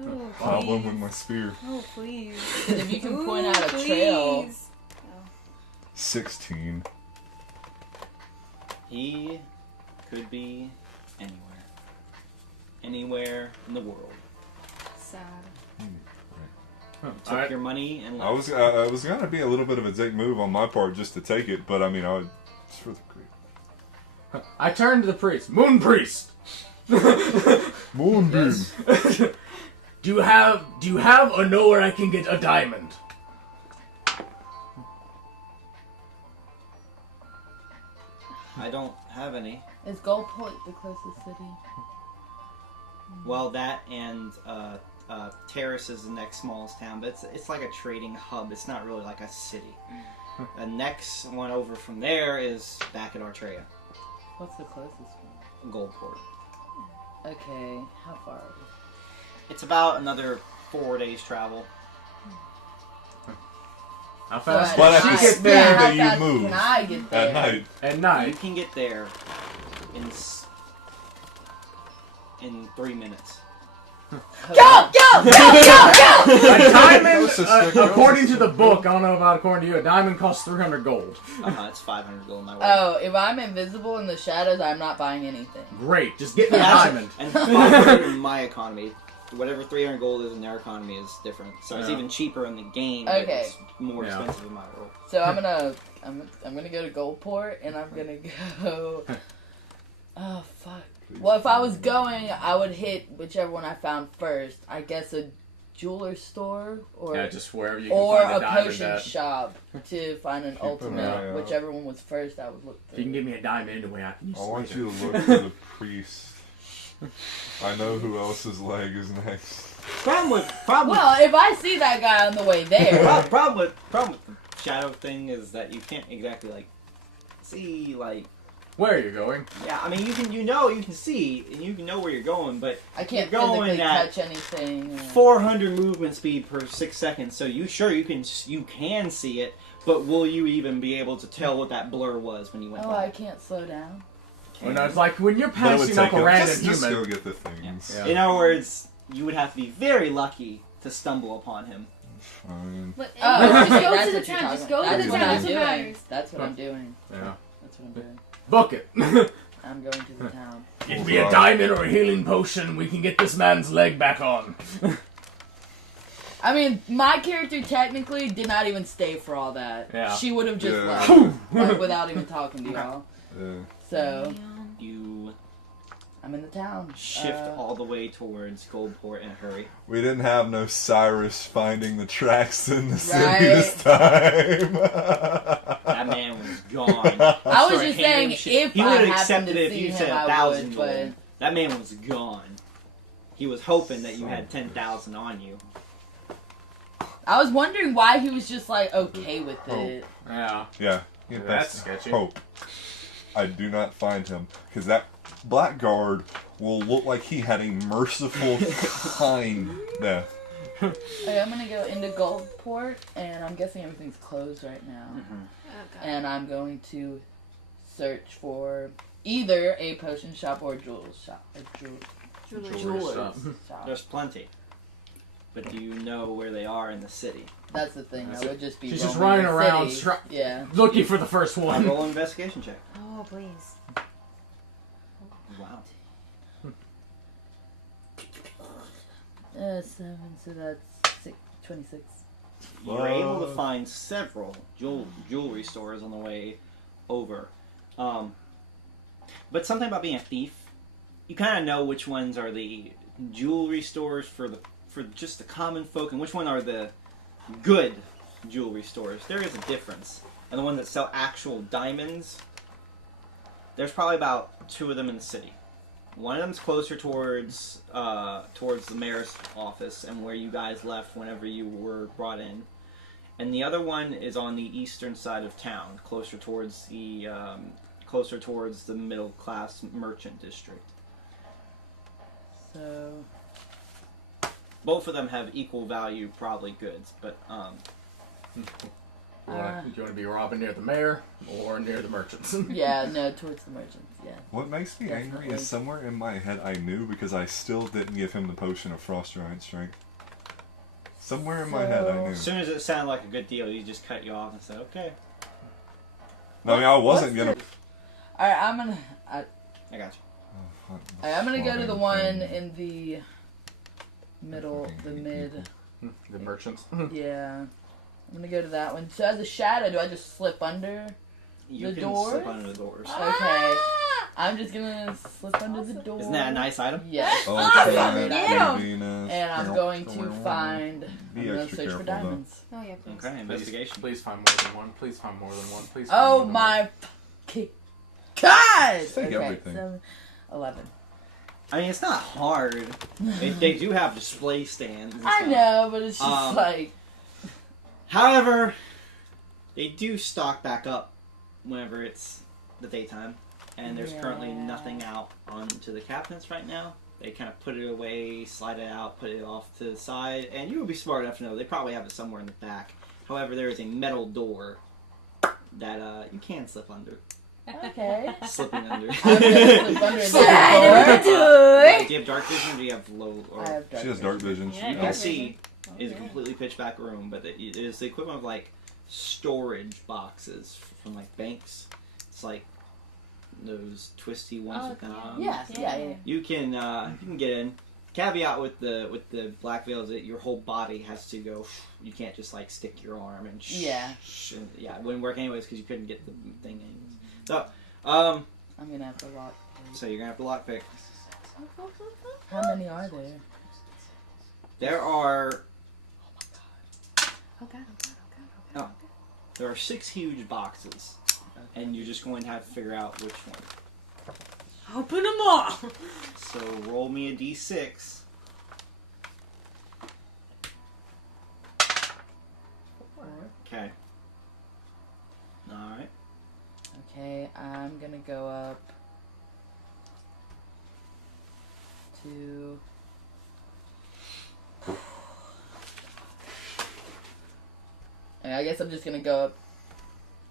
Oh, Problem with please. my spear. Oh, please. 'Cause if you can point Ooh, out a trail, please. 16. He could be anywhere. Anywhere in the world. Sad. Took Alright. your money and I left. was gonna be a little bit of a dick move on my part just to take it, but I mean, I would just for the creep. I turned to the priest. Moon priest. Moonbeam. Do you have or know where I can get a diamond? I don't have any. is Goldport the closest city? Well, that and Terrace is the next smallest town, but it's like a trading hub. It's not really like a city. The next one over from there is back at Artrea, What's the closest one? Goldport. Okay, how far are we? It's about another 4 days travel. How fast But can at she the get there speed that you how fast move can I get there? at night. at You night? can get there in 3 minutes. Go! Go! Go! Go! Go! A diamond, Go, sister. according to the book, I don't know about according to you, a diamond costs 300 gold. It's 500 gold my way. Oh, if I'm invisible in the shadows, I'm not buying anything. Great, just get me a Yeah, diamond. and 500 in my economy. Whatever 300 gold is in their economy is different. So it's Yeah. even cheaper in the game, but Okay. it's more Yeah. expensive in my world. So I'm gonna go to Goldport and I'm gonna go. Oh fuck. Well, if I was going, I would hit whichever one I found first. I guess a jeweler store or Yeah, just wherever you can or find a a diamond potion at. shop to find an Keep an eye ultimate. out. Whichever one was first, I would look If you can through. give me a diamond anyway, I can use I want it. you to look for the priest. I know who else's leg is next. Problem with Well, if I see that guy on the way there, problem with the shadow thing is that you can't exactly see Where are you going? yeah. I mean you can see and you can know where you're going, but I can't You're going physically at touch anything. 400 movement speed per 6 seconds. So you can see it, but will you even be able to tell what that blur was when you went Oh, by? I can't slow down. Well, no, it's like when you're But it would passing take up a up. random Just human. go get the things. Yeah. In other words, you would have to be very lucky to stumble upon him. Fine. But Oh, just go that's to the what you're town. Just talking go about. to the That's what town. I'm That's what doing. matters. That's what I'm doing. Yeah. That's what I'm doing. Book it. I'm going to the town. Give me a diamond or a healing potion. We can get this man's leg back on. I mean, my character technically did not even stay for all that. Yeah. She would have just Yeah. left, like, without even talking to y'all. Yeah. So, You I'm in the town. shift all the way towards Goldport in a hurry. We didn't have no Cyrus finding the tracks in the city Right. this time. That man was gone. I was Started just handing saying, him shit. if he I would have happened accepted to it if see you him, said I 1,000 would, gold. That man was gone. He was hoping that you had 10,000 on you. I was wondering why he was just, like, okay with it. Yeah. Yeah, That's sketchy. Hope. I do not find him because that blackguard will look like he had a merciful, kind death. Okay, I'm gonna go into Goldport, and I'm guessing everything's closed right now. Oh, God. And I'm going to search for either a potion shop or a jewels shop. Jewelry shop. shop. There's plenty. But do you know where they are in the city? That's the thing. I would just be. She's just roaming running the around city. Yeah. looking for the first I'll one. roll an investigation check. Oh, please. Wow. 7, so that's 26. You're able to find several jewelry stores on the way over. But something about being a thief, you kind of know which ones are the jewelry stores for just the common folk, and which one are the good jewelry stores. There is a difference. And the ones that sell actual diamonds, there's probably about 2 of them in the city. One of them's closer towards the mayor's office and where you guys left whenever you were brought in, and the other one is on the eastern side of town, closer towards the middle class merchant district. So. Both of them have equal value, probably goods, but Do you want to be robbing near the mayor or near the merchants? Yeah, no, towards the merchants. Yeah. What makes me angry Definitely. is somewhere in my head I knew because I still didn't give him the potion of Frost Giant Strength. Somewhere in my head I knew. as soon as it sounded like a good deal, he just cut you off and said, "Okay, No, I mean, I wasn't What's gonna. All right, I'm gonna. I got you." Oh, fuck, the I'm gonna go to the fucking one thing. in the middle, fucking the hate mid. people. The merchants. Yeah. I'm gonna go to that one. So as a shadow, do I just slip under? You The can doors? slip under the doors. Okay. I'm just gonna slip under the door. Isn't that a nice item? Yes. Oh, Awesome, God, yeah. Venus, And I'm girl, going to girl. find. Be I'm gonna extra search for careful, though. diamonds. Oh, yeah, please. Okay, investigation. Please find more than one. Please find more than one. Please find more Oh than my fucking God! Just take everything. 7, 11. I mean, it's not hard. They do have display stands. and I stuff. know, but it's just like. However, they do stock back up whenever it's the daytime, and there's currently Yeah. nothing out onto the cabinets right now. They kind of put it away, slide it out, put it off to the side, and you would be smart enough to know they probably have it somewhere in the back. However, there is a metal door that you can slip under. Okay. Slipping under. I'm gonna slip under Slide the door. under Do you have dark vision or do you have low? Or I have dark She has dark vision. Yeah, you dark can see vision. is a Okay. completely pitch black room, but it is the equivalent of like storage boxes from like banks. It's like those twisty ones Oh, with knobs. Yes, yeah. You can get in. Caveat with the black veil is that your whole body has to go. You can't just like stick your arm and Yeah. and, yeah, it wouldn't work anyways because you couldn't get the thing in. So I'm gonna have to lock. so you're gonna have to lockpick. How many are there? There are Oh, God, oh, God, oh, there are 6 huge boxes, and you're just going to have to figure out which one. God. Open them all! So roll me a d6. Okay. Alright. Okay, I'm gonna go up to. And I guess I'm just gonna go up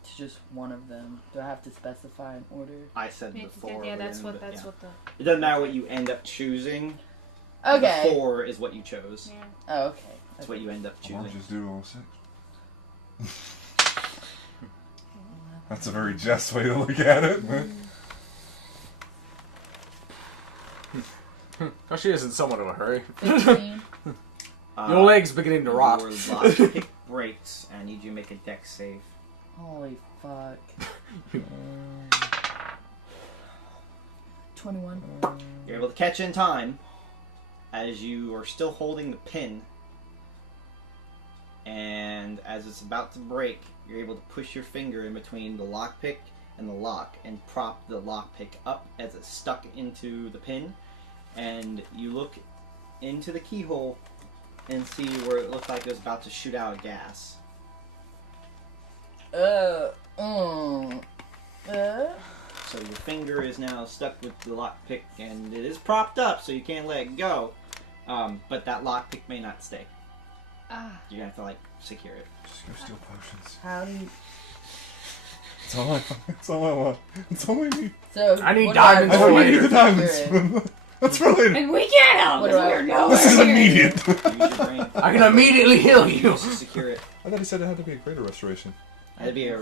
to just one of them. Do I have to specify an order? I said the 4. Yeah, that's but what, yeah. that's what the... It doesn't matter what you end up choosing. Okay. The 4 is what you chose. Yeah. Oh, okay. That's what you end up Why don't choosing. just do all 6? That's a very jest way to look at it. Oh, she is in somewhat of a hurry. 15. Your leg's beginning to rot. Your lockpick breaks, and I need you to make a dex save. Holy fuck. 21. You're able to catch in time as you are still holding the pin, and as it's about to break, you're able to push your finger in between the lockpick and the lock and prop the lockpick up as it's stuck into the pin, and you look into the keyhole and see where it looked like it was about to shoot out gas. Uh. So your finger is now stuck with the lockpick, and it is propped up, so you can't let it go. But that lockpick may not stay. You're gonna have to, like, secure it. Just go steal potions. How do you... That's all I want. That's all I need. So, I need what do I diamonds I don't for need later. the diamonds. That's related. And we can't help What because do I- we're nowhere This is near immediate. Use your brain. I can immediately heal you. Just secure it. I thought he said it had to be a greater restoration. That'd be a...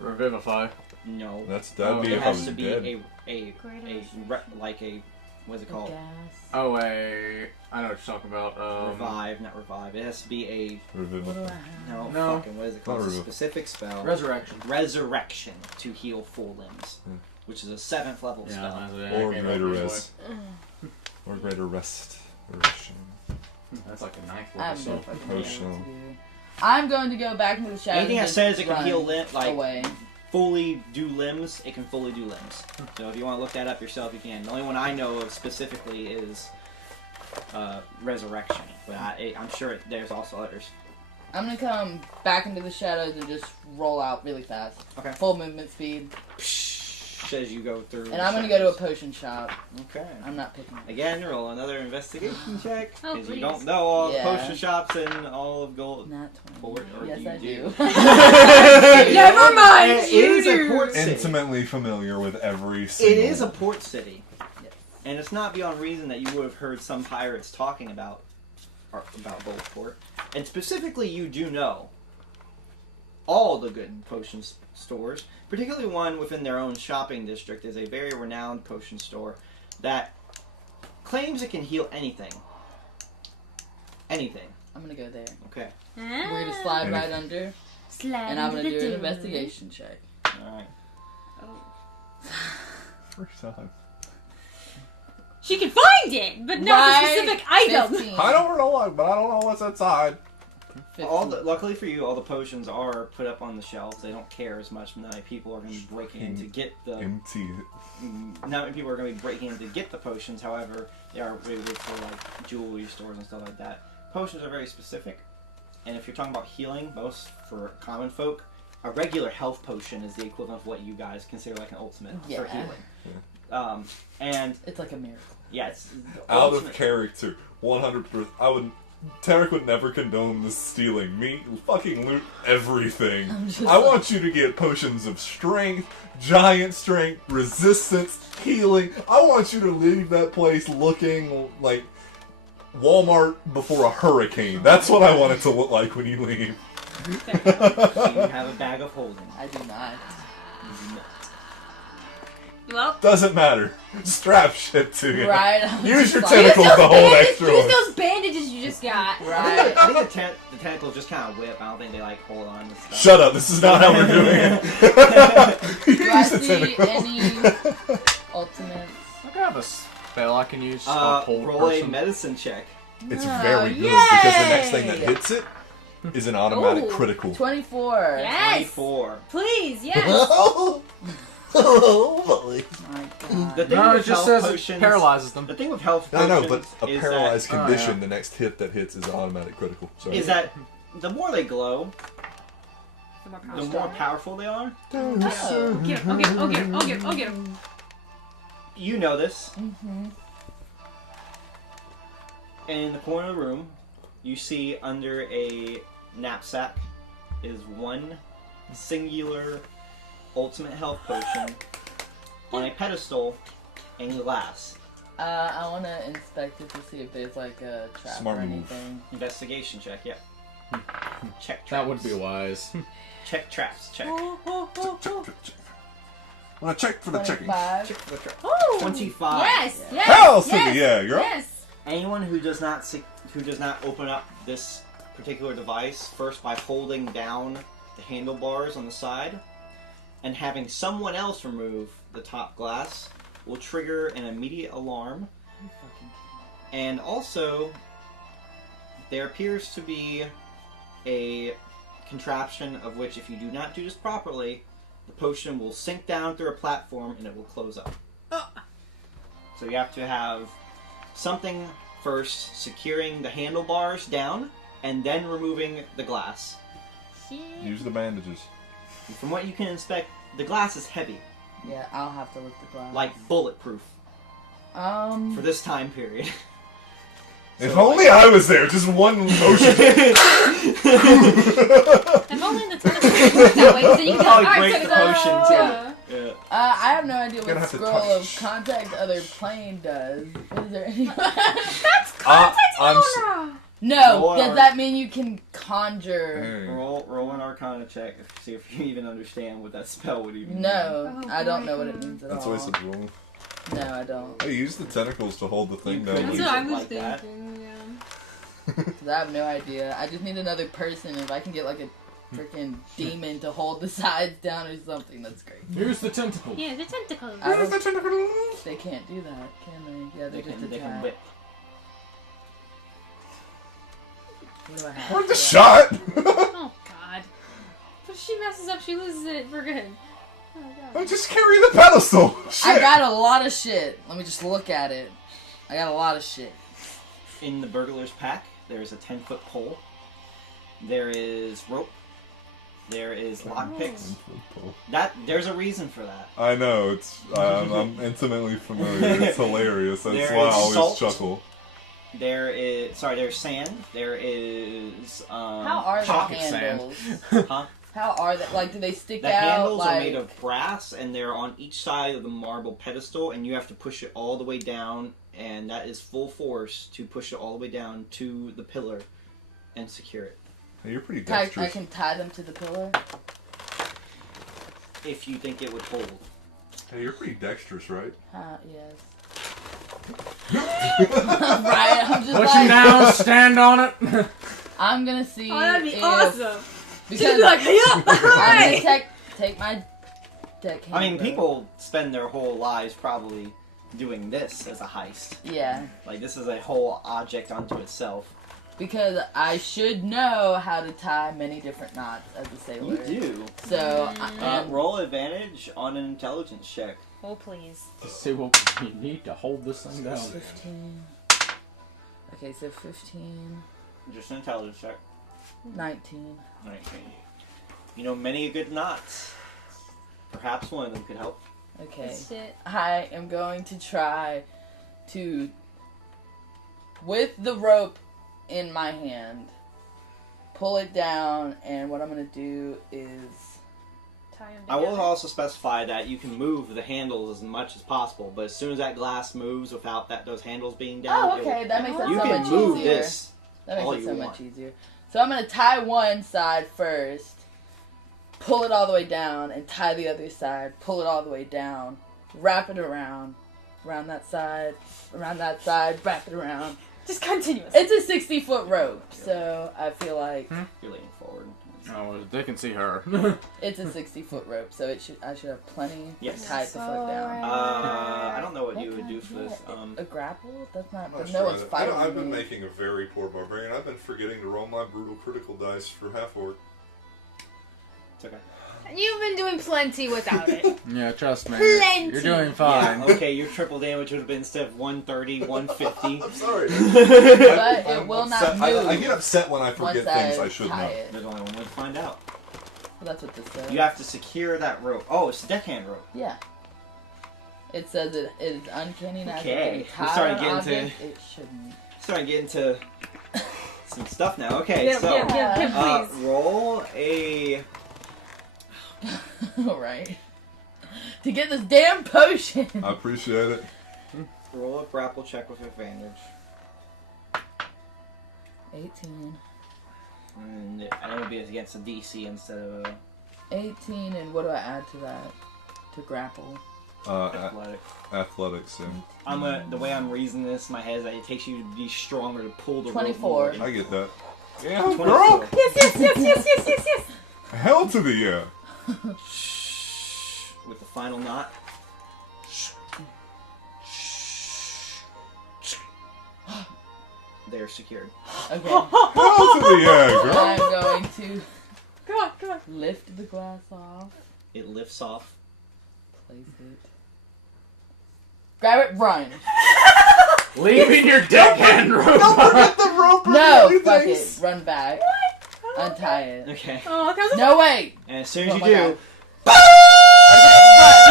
Revivify. No. That'd be It if I has was to be dead. like a... What's it called? Gas. Oh, I know what you're talking about. Revive, not revive. It has to be a... What do I Revivify. have? No, fucking, what is it called? Not It's a revive. specific spell. Resurrection. Resurrection to heal full limbs. Which is a 7th level Yeah, spell. Or greater rest. Or greater restoration. That's like a ninth I level have no spell. fucking idea what Potion. to do. I'm going to go back into the shadows. Anything and that just says it can run heal like away. fully do limbs, it can fully do limbs. So if you want to look that up yourself, you can. The only one I know of specifically is Resurrection, but I'm sure there's also others. I'm gonna come back into the shadows and just roll out really fast. Okay. Full movement speed. As you go through. And I'm gonna go to a potion shop. Okay. I'm not picking. Again, roll another investigation check. Oh, Because you please. don't know all the Yeah. potion shops in all of Gold. Not 20. Forward, or Yes, do you I do? do. Never mind, It you is a do. port city. Intimately familiar with every It single... is a port city. Yes. And it's not beyond reason that you would have heard some pirates talking about Goldport. And specifically, you do know all the good potion stores, particularly one within their own shopping district, is a very renowned potion store that claims it can heal anything. Anything. I'm gonna go there. Okay. We're gonna slide And right if- under, Slide and I'm gonna into do an the investigation check. Alright. First time. She can find it, but not the Right, specific item. 15. I don't know what, but I don't know what's inside. 15. Luckily for you, all the potions are put up on the shelves. They don't care as much. Not many people are going to be breaking in to get the. Empty. Not many people are going to be breaking in to get the potions. However, they are rated for like jewelry stores and stuff like that. Potions are very specific, and if you're talking about healing, most for common folk, a regular health potion is the equivalent of what you guys consider like an ultimate for Yeah. healing. And It's like a miracle. yeah, it's Out of ultimate- character. 100%. Tarek would never condone the stealing. Me, fucking loot everything. I want you to get potions of strength, giant strength, resistance, healing. I want you to leave that place looking like Walmart before a hurricane. That's what I want it to look like when you leave. Do you have a bag of holding? I do not. Well, Doesn't matter. Strap shit to you. Right? Use your Like- tentacles to hold extra use ones. those bandages you just got. Right. I think the tentacles just kind of whip. I don't think they like hold on to stuff. Shut up. This is not how we're doing it. Do I Use the see tentacles. any ultimates? I have a spell I can use. called Hold Roll a Person. medicine check. It's No, very good because the next thing that yay! hits it is an automatic Ooh. critical. 24. Yes. 24. Please, yes. My God. The thing No, with it just health says potions, it paralyzed them. The thing with health I potions know, but a is paralyzed that- condition, Oh, yeah. the next hit that hits is an automatic critical. Sorry. is that the more they glow, The more the powerful. more powerful they are. Oh. Get him, I'll get him, I'll get him, I'll get him, I'll get him. You know this. Mm-hmm. In the corner of the room, you see under a knapsack is one singular ultimate health potion on a pedestal in glass. I want to inspect it to see if there's like a trap Smart or move. anything. Investigation check, yep. Check traps. That would be wise. Check traps, check. Well, check for the checking. 25. Check for the trap. Oh, 25. Yes, yes. Hell, City, yes, yeah, you're up. Yes. Anyone who does not open up this particular device first by holding down the handlebars on the side and having someone else remove the top glass will trigger an immediate alarm. And also, there appears to be a contraption of which, if you do not do this properly, the potion will sink down through a platform and it will close up. So you have to have something first securing the handlebars down and then removing the glass. Use the bandages. And from what you can inspect, the glass is heavy, Yeah, I'll have to lift the glass. like bulletproof for this time period. If only I was there, just one motion. If only the tentacles work that way, so you can Oh, alright, break the tentacles. potion, too. Yeah. Yeah. I have no idea Gonna what have to scroll touch. of contact other plane does. Is there any? That's contact I'm aura. No, Roll does our- that mean you can conjure? Hey. Roll an Arcana check to see if you even understand what that spell would even mean. No, Oh, I don't boy. know what it means at That's all. always a roll. No, I don't. Hey, use the tentacles to hold the thing You down. could That's use what I it was like that. thinking. Yeah. 'Cause I have no idea. I just need another person. If I can get like a freaking demon to hold the sides down or something, that's great. Here's the tentacle. Yeah, the tentacles. I don't- the tentacles? They can't do that, can they? Yeah, They they're just can attack. whip. What do I have? Where's the for that? shot? Oh God. If she messes up, she loses it for good. Oh God. Just carry the pedestal. Shit. I got a lot of shit. Let me just look at it. I got a lot of shit. In the burglar's pack, there's a 10-foot pole. There is rope. There is lockpicks. There's a reason for that. I know, it's I'm intimately familiar. It's hilarious. That's There why I is always salt. chuckle. There's sand. There is How are the pocket sand. handles? Huh? How are they? Like, do they stick The out? handles like, are made of brass, and they're on each side of the marble pedestal, and you have to push it all the way down, and that is full force to push it all the way down to the pillar and secure it. Hey, you're pretty I dexterous. can tie them to the pillar. If you think it would hold. Hey, you're pretty dexterous, right? Yes. Right. I'm just Push like, him down, stand on it. I'm gonna see. Oh, that'd be if, awesome. She'd Because be like, yeah, I'm gonna alright. take my deck. I mean, people spend their whole lives probably doing this as a heist. Yeah, Like, this is a whole object unto itself. because I should know how to tie many different knots as a sailor. You do. So, Roll advantage on an intelligence check. Oh, please. Let's see what we need to hold this thing down. 15. Okay, so 15, Just an intelligence check. 19. 19. You know many a good knots. Perhaps one of them could help. Okay. Shit. I am going to try to, with the rope in my hand, pull it down, and what I'm going to do is... Tie 'em I will together. also specify that you can move the handles as much as possible, but as soon as that glass moves without those handles being down, Oh, okay, that makes it you so can much move easier. this. That all makes it you so want. much easier. So I'm going to tie one side first, pull it all the way down, and tie the other side, pull it all the way down, wrap it around that side, wrap it around. Just continuous. It's a 60-foot rope, so I feel like You're leaning forward. Oh, they can see her. it's a 60-foot rope, so I should have plenty Yes. to tie the foot down. I don't know what What you would can do I for this. get? A grapple? That's not. I'm not But sure no one's that- fighting I've been me. making a very poor barbarian. I've been forgetting to roll my brutal critical dice for half orc. It's okay. You've been doing plenty without it. Yeah, trust me. Plenty. You're doing fine. Yeah, okay, your triple damage would have been instead of 130, 150. I'm sorry. But it will not upset. I move get upset when I once forget things I should tie know. it. There's only one way to find out. Well, that's what this says. You have to secure that rope. Oh, it's a deckhand rope. Yeah. It says it is uncanny magic. Okay, and we're tie starting an to get object, it shouldn't. Starting to get into some stuff now. Okay, Yeah, so yeah, please. roll a. Alright. To get this damn potion! I appreciate it. Roll a grapple check with advantage. 18. And I know it'll be against a DC instead of a 18, and what do I add to that? To grapple. athletic. Athletics. And The way I'm reasoning this in my head is that it takes you to be stronger to pull the 24. rope. I get that. Yeah, 24. girl. Yes. Hell to the yeah. With the final knot. They're secured. Okay. Hell to the yeah, girl. I'm going to Come on. lift the glass off, It lifts off. place it. Grab it, run! Leaving your deckhand rope. the rope. No, fuck it. Run back. Untie it. Okay. Oh, that was No, wait! And as soon as Oh you my do,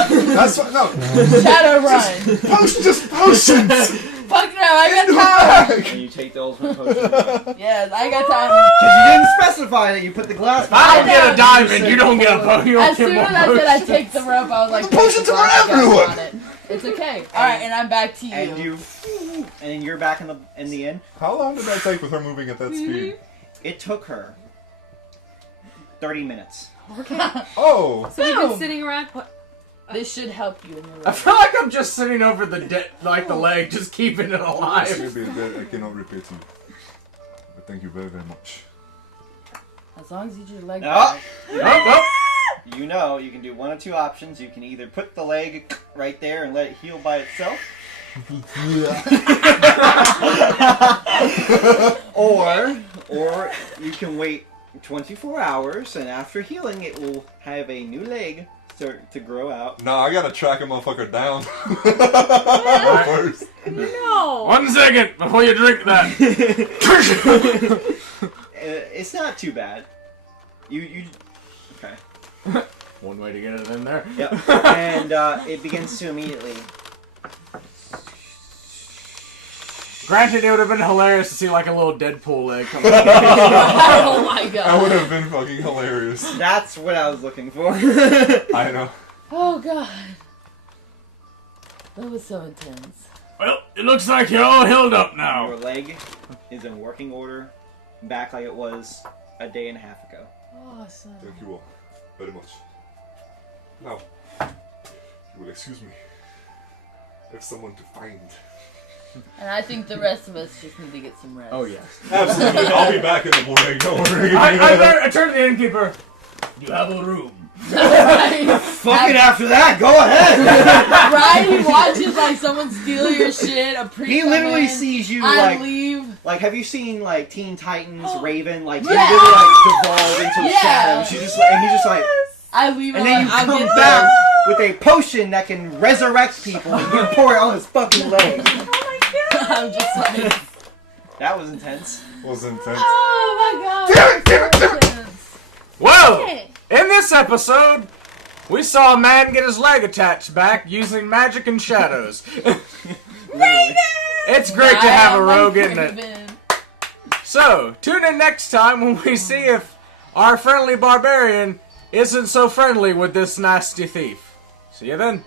Okay, That's what, no. run! Shadow run! Just potions. Fuck no! I got time. And you take the ultimate potion. Yes, I got time. Because you didn't specify that you put the glass I don't I get a know. diamond. You don't get a potion. You don't As get soon more as I said I potions. take the rope, I was like, The potions "Take the are glass everywhere." on it. It's okay. Alright, and I'm back to you. And then you're back in the inn. How long did that take with her moving at that speed? It took her 30 minutes. Okay. Oh! So we've been Boom. sitting around. This should help you in your I rope. feel like I'm just sitting over the the leg, just keeping it alive. Maybe that I cannot repay to you. But thank you very, very much. As long as you do your leg No. back. Oh, You know, you can do one of two options. You can either put the leg right there and let it heal by itself. or you can wait 24 hours, and after healing, it will have a new leg start to grow out. Nah, I gotta track a motherfucker down. First. No. 1 second before you drink that. It's not too bad. You okay? One way to get it in there. Yep. And it begins to immediately. Granted, it would have been hilarious to see like a little Deadpool leg coming out. Oh my god. That would have been fucking hilarious. That's what I was looking for. I know. Oh god. That was so intense. Well, it looks like you're all healed up Your now. leg is in working order, back like it was a day and a half ago. Awesome. Thank you all very much. Now, you will excuse me. I have someone to find. And I think the rest of us just need to get some rest. Oh yes. Absolutely. I'll be back in the morning. Don't worry. I turned to the innkeeper. You have a room. Right? Fucking after that, go ahead! Right? He watches like someone steal your shit, a priest He come literally in, sees you I like, leave. have you seen like Teen Titans, Raven? Like, you Yeah. literally like devolve into the Yeah. shadows. She's just like, and he's just like, I leave. and then you I'll come get back there. with a potion that can resurrect people, and you pour it on his fucking leg. I'm just like, That was intense. Was intense. oh my god. Damn it, so intense. Well, Okay. in this episode, we saw a man get his leg attached back using magic and shadows. Literally. It's great to have a I am rogue, isn't it? Raven. So, tune in next time when we see if our friendly barbarian isn't so friendly with this nasty thief. See you then.